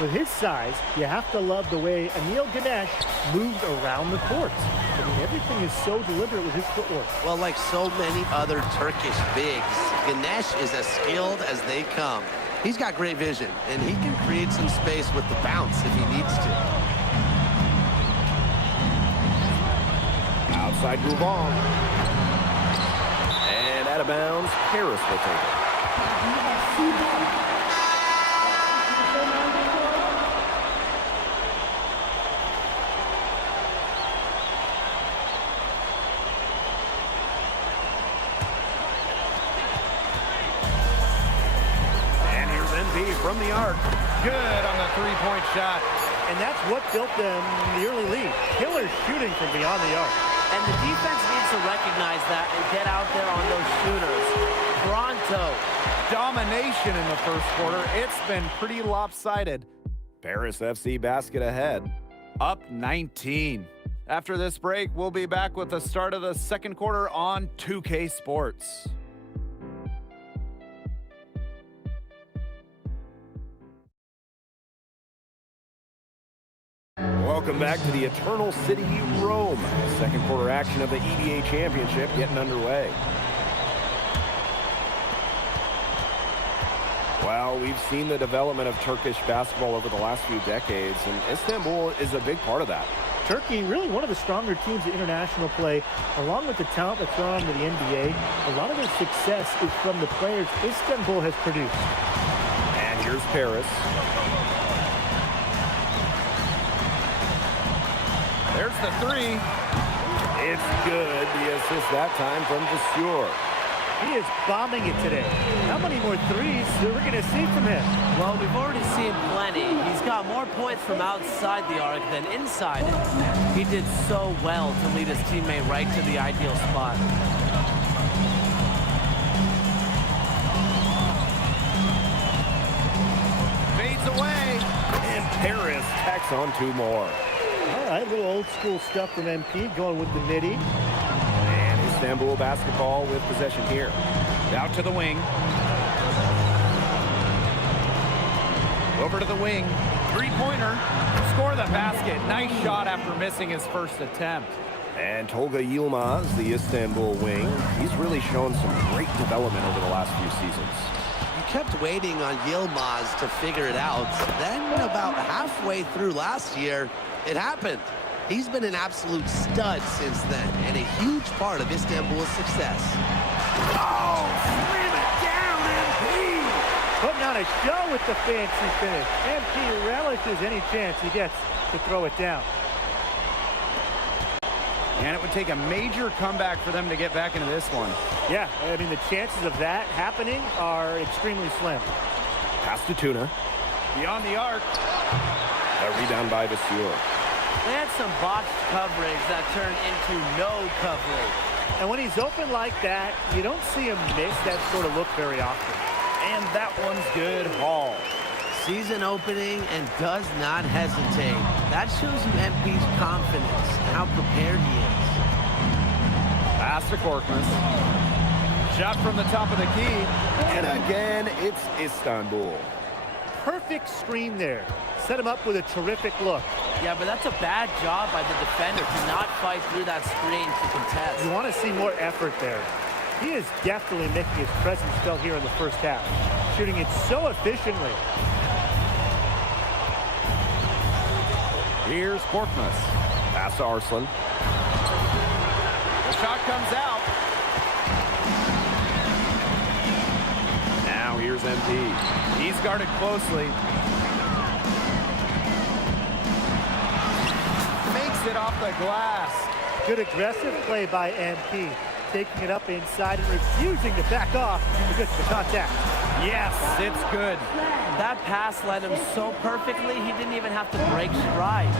With his size, you have to love the way Anil Ganesh moves around the court. I mean, everything is so deliberate with his footwork. Well, like so many other Turkish bigs, Ganesh is as skilled as they come. He's got great vision, and he can create some space with the bounce if he needs to. Outside move on. And out of bounds, Paris will take it. And here's NB from the arc. Good on the three-point shot. And that's what built them the early lead. Killer shooting from beyond the arc. And the defense needs to recognize that and get out there on those shooters. Pronto. Domination in the first quarter. It's been pretty lopsided. Paris FC basket ahead. Up 19. After this break, we'll be back with the start of the second quarter on 2K Sports. Welcome back to the Eternal City, Rome. Second quarter action of the EBA Championship getting underway. Well, we've seen the development of Turkish basketball over the last few decades, and Istanbul is a big part of that. Turkey, really one of the stronger teams in international play, along with the talent that's gone on to the NBA. A lot of their success is from the players Istanbul has produced. And here's Paris. There's the three. It's good. The assist that time from Vasseur. He is bombing it today. How many more threes are we going to see from him? Well, we've already seen plenty. He's got more points from outside the arc than inside it. He did so well to lead his teammate right to the ideal spot. Fades away. And Paris tacks on two more. All right, a little old school stuff from MP, going with the midi. And Istanbul basketball with possession here. Out to the wing. Over to the wing. Three-pointer. Score the basket. Nice shot after missing his first attempt. And Tolga Yilmaz, the Istanbul wing. He's really shown some great development over the last few seasons. You kept waiting on Yilmaz to figure it out. Then about halfway through last year, it happened. He's been an absolute stud since then, and a huge part of Istanbul's success. Oh, slam it down, MP! Putting on a show with the fancy finish. MP relishes any chance he gets to throw it down. And it would take a major comeback for them to get back into this one. Yeah, I mean, the chances of that happening are extremely slim. Pass to Tuna. Beyond the arc. A rebound by Vasseur. They had some botched coverage that turned into no coverage. And when he's open like that, you don't see him miss that sort of look very often. And that one's good. Hall. Season opening and does not hesitate. That shows you MP's confidence and how prepared he is. Pass to Korkmaz. Shot from the top of the key. And again, it's Istanbul. Perfect screen there. Set him up with a terrific look. Yeah, but that's a bad job by the defender to not fight through that screen to contest. You want to see more effort there. He is definitely making his presence felt here in the first half, shooting it so efficiently. Here's Korkmaz. Pass to Arslan. The shot comes out. Now here's MP. He's guarded closely. Makes it off the glass. Good aggressive play by MP, taking it up inside and refusing to back off because of the contact. Yes, it's good. That pass led him so perfectly, he didn't even have to break stride.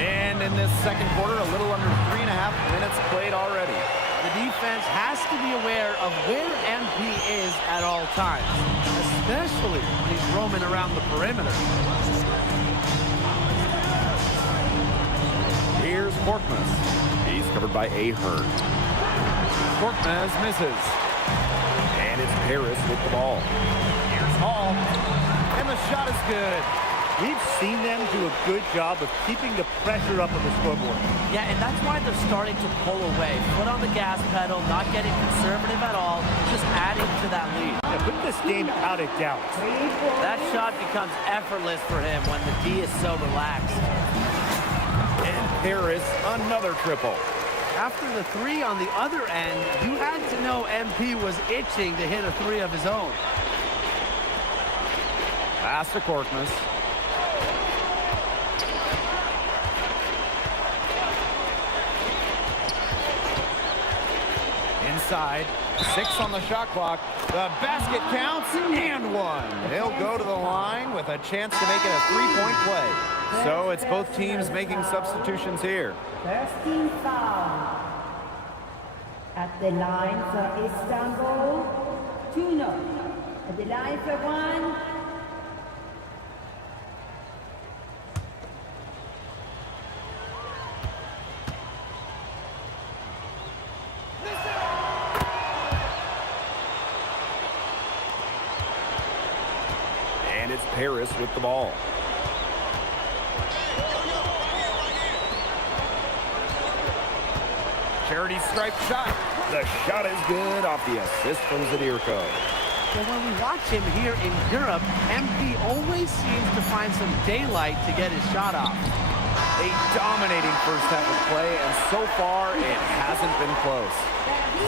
And in this second quarter, a little under 3.5 minutes played already. The defense has to be aware of where MP is at all times, especially when he's roaming around the perimeter. Here's Korkmaz. He's covered by Ahern. Korkmaz misses. And it's Paris with the ball. Here's Hall. And the shot is good. We've seen them do a good job of keeping the pressure up on the scoreboard. Yeah, and that's why they're starting to pull away. Foot on the gas pedal, not getting conservative at all, just adding to that lead. Yeah, put this game out of doubt. That shot becomes effortless for him when the D is so relaxed. And Paris, another triple. After the three on the other end, you had to know MP was itching to hit a three of his own. Pass to Korkmaz. Inside, 6 on the shot clock. The basket counts and one. He'll go to the line with a chance to make it a 3-point play. So it's both teams making substitutions here. First team foul. At the line for Istanbul, Tuno. At the line for one. And it's Paris with the ball. Charity stripe shot. The shot is good off the assist from Zadirko. Well, when we watch him here in Europe, MP always seems to find some daylight to get his shot off. A dominating first half of play, and so far it hasn't been close.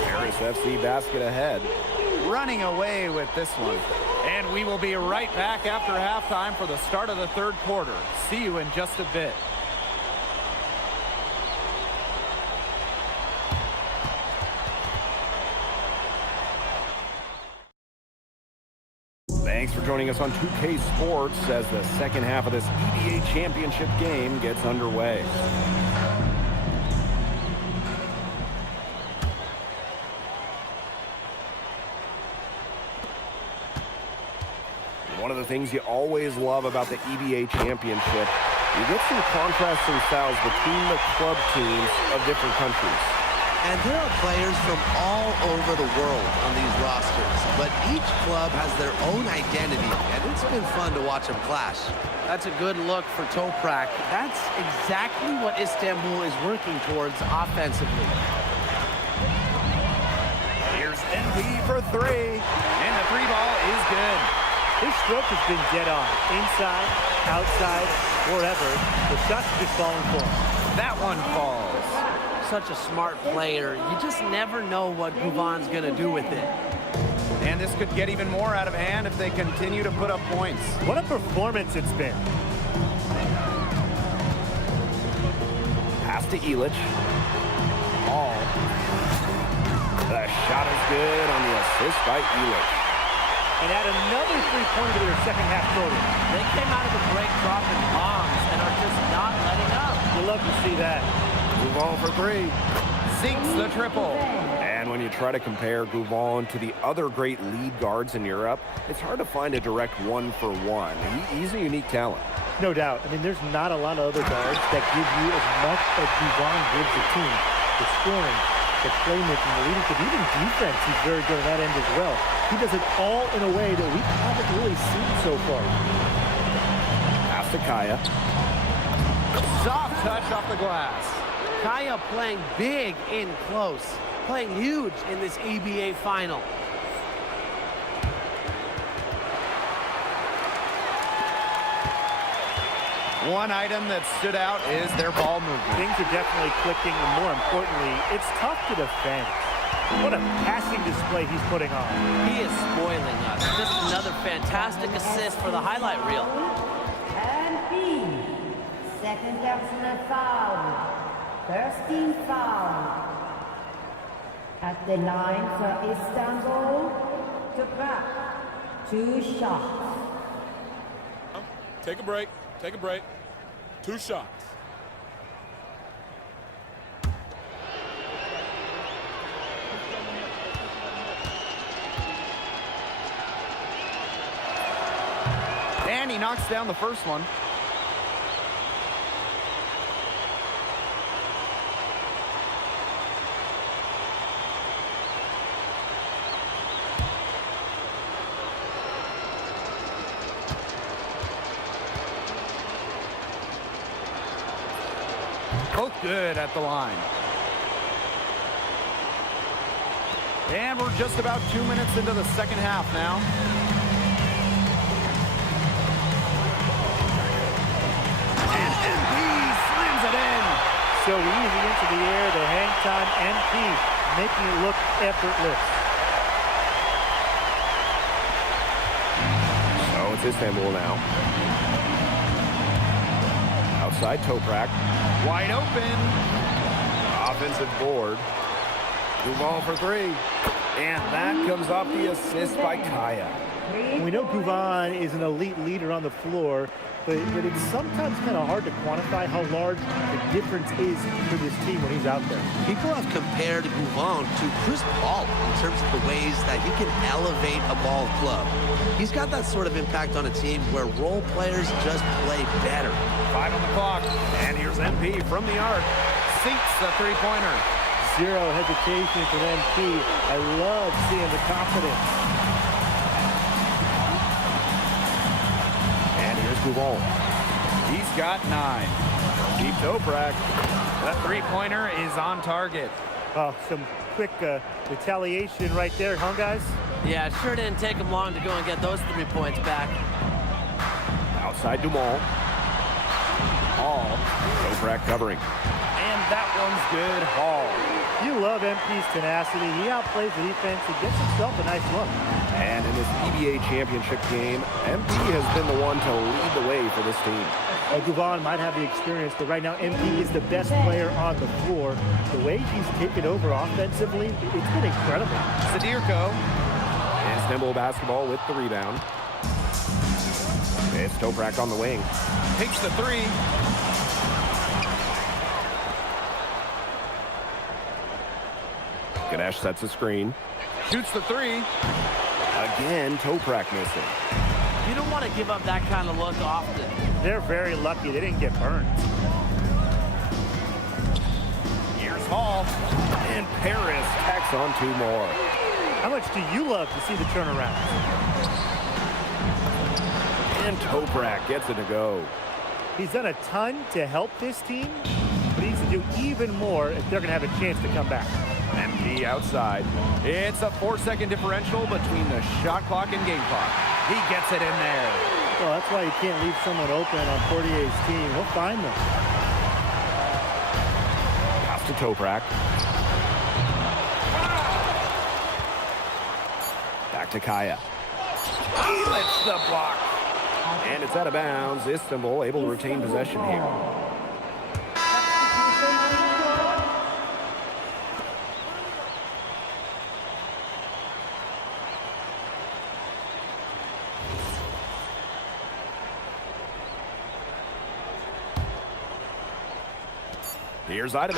Paris FC basket ahead. Running away with this one. And we will be right back after halftime for the start of the third quarter. See you in just a bit. Thanks for joining us on 2K Sports as the second half of this EBA Championship game gets underway. One of the things you always love about the EBA Championship, you get some contrasting styles between the club teams of different countries. And there are players from all over the world on these rosters, but each club has their own identity, and it's been fun to watch them clash. That's a good look for Toprak. That's exactly what Istanbul is working towards offensively. Here's NP for three, and the three ball is good. His stroke has been dead on. Inside, outside, wherever. The shots are just falling for him. That one falls. Such a smart player. You just never know what Guvan's going to do with it. And this could get even more out of hand if they continue to put up points. What a performance it's been. Pass to Illich. Ball. The shot is good on the assist by Illich. And add another three-pointer to their second half total. They came out of the break dropping bombs and are just not letting up. You love to see that. Gouvan for three. Sinks the triple. And when you try to compare Gouvan to the other great lead guards in Europe, it's hard to find a direct one-for-one. He's a unique talent. No doubt. I mean, there's not a lot of other guards that give you as much as Gouvan gives the team. The scoring, the playmaking, the leadership, even defense, he's very good at that end as well. He does it all in a way that we haven't really seen so far. Pass to Kaya. Soft touch off the glass. Kaya playing big in close, playing huge in this EBA final. One item that stood out is their ball movement. Things are definitely clicking, and more importantly, it's tough to defend. What a passing display he's putting on. He is spoiling us. Just another fantastic assist for the highlight reel. And B, Second personal foul. First team foul. At the line for Istanbul, Toprak. 2 shots. Take a break. Take a break. 2 shots. And he knocks down the first one. Both good at the line. And we're just about 2 minutes into the second half now. And MP slams it in. So easy into the air, the hang time, MP making it look effortless. So it's Istanbul now. Outside Toprak. Wide open. Offensive board. Duval for 3. And that comes off the assist by Kaya. We know Guvan is an elite leader on the floor, but it's sometimes kind of hard to quantify how large the difference is for this team when he's out there. People have compared Guvan to Chris Paul in terms of the ways that he can elevate a ball club. He's got that sort of impact on a team where role players just play better. 5 on the clock. And here's MP from the arc. Sinks the three-pointer. Zero hesitation for MP. I love seeing the confidence. And here's Guvan. He's got 9. Deep Toprak. That three-pointer is on target. Oh, some quick retaliation right there, huh, guys? Yeah, it sure didn't take him long to go and get those 3 points back. Outside Duval. Hall. Toprak covering. And that one's good. Hall. You love MP's tenacity. He outplays the defense. He gets himself a nice look. And in this EBA championship game, MP has been the one to lead the way for this team. Guvan might have the experience, but right now MP is the best player on the floor. The way he's taken over offensively, it's been incredible. Sadirko. Istanbul basketball with the rebound. It's Toprak on the wing. Takes the 3. Ganesh sets a screen. Shoots the 3. Again, Toprak missing. You don't want to give up that kind of look often. They're very lucky they didn't get burned. Here's Hall. And Paris tacks on 2 more. How much do you love to see the turnaround? And Toprak gets it to go. He's done a ton to help this team, but he needs to do even more if they're going to have a chance to come back. MP outside. It's a 4-second differential between the shot clock and game clock. He gets it in there. Well, that's why you can't leave someone open on Portier's team. He'll find them. Pass to Toprak. Back to Kaya. He lets the block. And it's out of bounds. Istanbul able to retain possession here. Here's Idovich.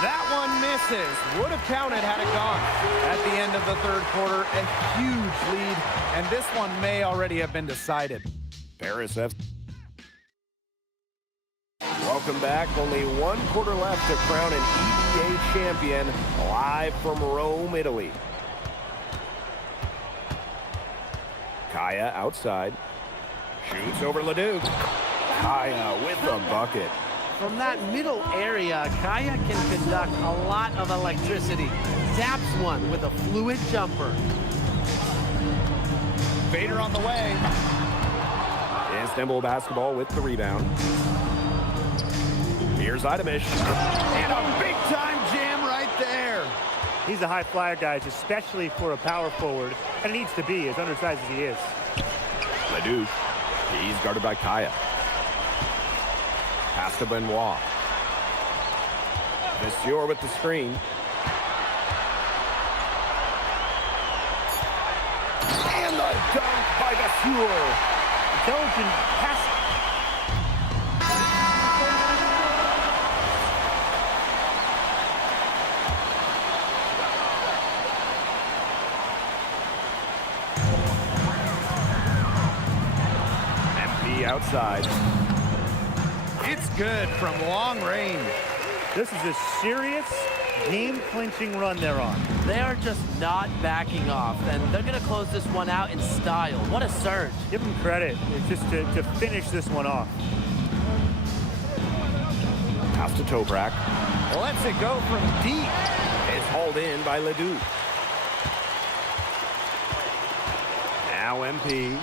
That one misses. Would have counted had it gone. At the end of the third quarter, a huge lead, and this one may already have been decided. Paris F. Welcome back. Only 1 quarter left to crown an EBA champion live from Rome, Italy. Kaya outside. Shoots over Leduc. Kaya with the bucket. From that middle area, Kaya can conduct a lot of electricity. Zaps one with a fluid jumper. Vader on the way. Istanbul basketball with the rebound. Here's Idovich. And a big-time jam right there. He's a high flyer, guys, especially for a power forward. And he needs to be, as undersized as he is. Leduc. He's guarded by Kaya. Pass to Benoit. Monsieur with the screen. And the dunk by Monsieur. Intelligent passing. MP outside. It's good from long range. This is a serious game-clinching run they're on. They are just not backing off, and they're going to close this one out in style. What a surge. Give them credit. It's just to finish this one off. Pass to Toprak. Lets it go from deep. It's hauled in by Ledoux. Now MP.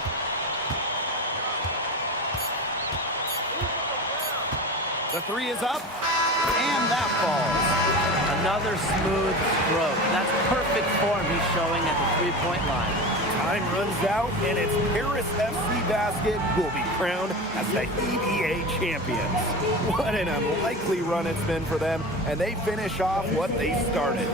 The three is up, and that falls. Another smooth stroke. That's perfect form he's showing at the three-point line. Time runs out, and it's Paris FC Basket who will be crowned as the EBA champions. What an unlikely run it's been for them, and they finish off what they started.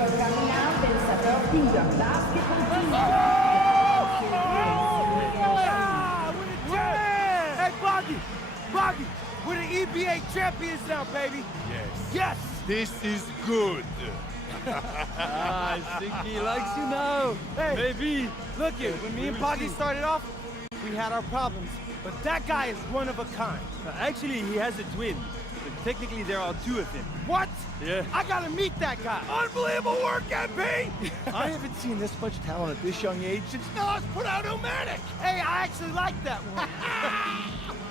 Hey, Boggy, we're the EBA champions now, baby. Yes. Yes. This is good. I think he likes you now. Hey, maybe. Look here, when me and Boggy started off, we had our problems. But that guy is one of a kind. Actually, he has a twin. But technically, there are two of him. What? Yeah. I gotta meet that guy. Unbelievable work, MP! I haven't seen this much talent at this young age since Nas put out Omatic. Hey, I actually like that one.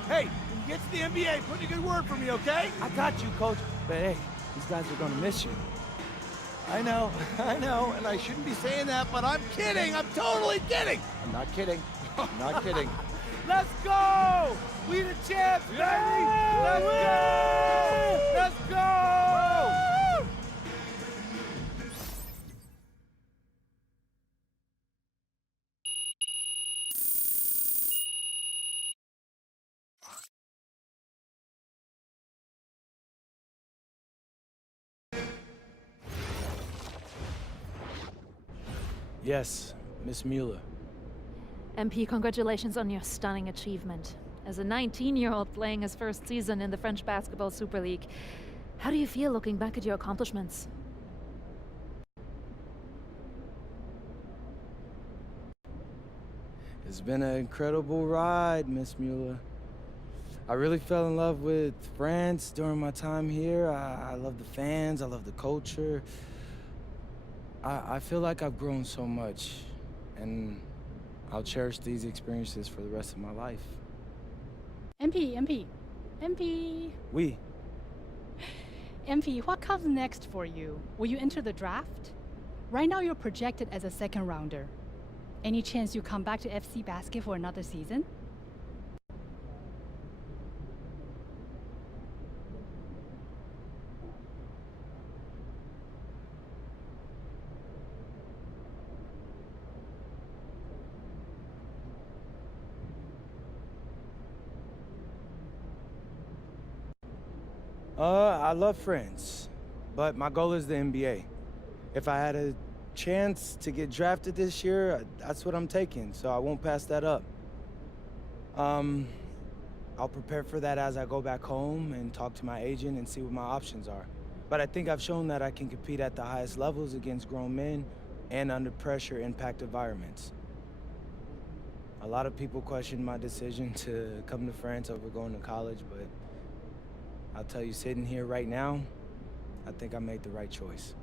Hey, when you get to the NBA, put in a good word for me, okay? I got you, Coach. But hey, these guys are gonna miss you. I know, and I shouldn't be saying that, but I'm kidding. I'm totally kidding. I'm not kidding. I'm not kidding. Let's go! We the champs, baby! Let's go! Let's go! Yes, Miss Mueller. MP, congratulations on your stunning achievement. As a 19-year-old playing his first season in the French Basketball Super League, how do you feel looking back at your accomplishments? It's been an incredible ride, Miss Mueller. I really fell in love with France during my time here. I love the fans, I love the culture. I feel like I've grown so much, and I'll cherish these experiences for the rest of my life. MP. Oui. MP, what comes next for you? Will you enter the draft? Right now you're projected as a second rounder. Any chance you come back to FC Basket for another season? I love France, but my goal is the NBA. If I had a chance to get drafted this year, that's what I'm taking, so I won't pass that up. I'll prepare for that as I go back home and talk to my agent and see what my options are. But I think I've shown that I can compete at the highest levels against grown men and under pressure impact environments. A lot of people question my decision to come to France over going to college, but I'll tell you, sitting here right now, I think I made the right choice.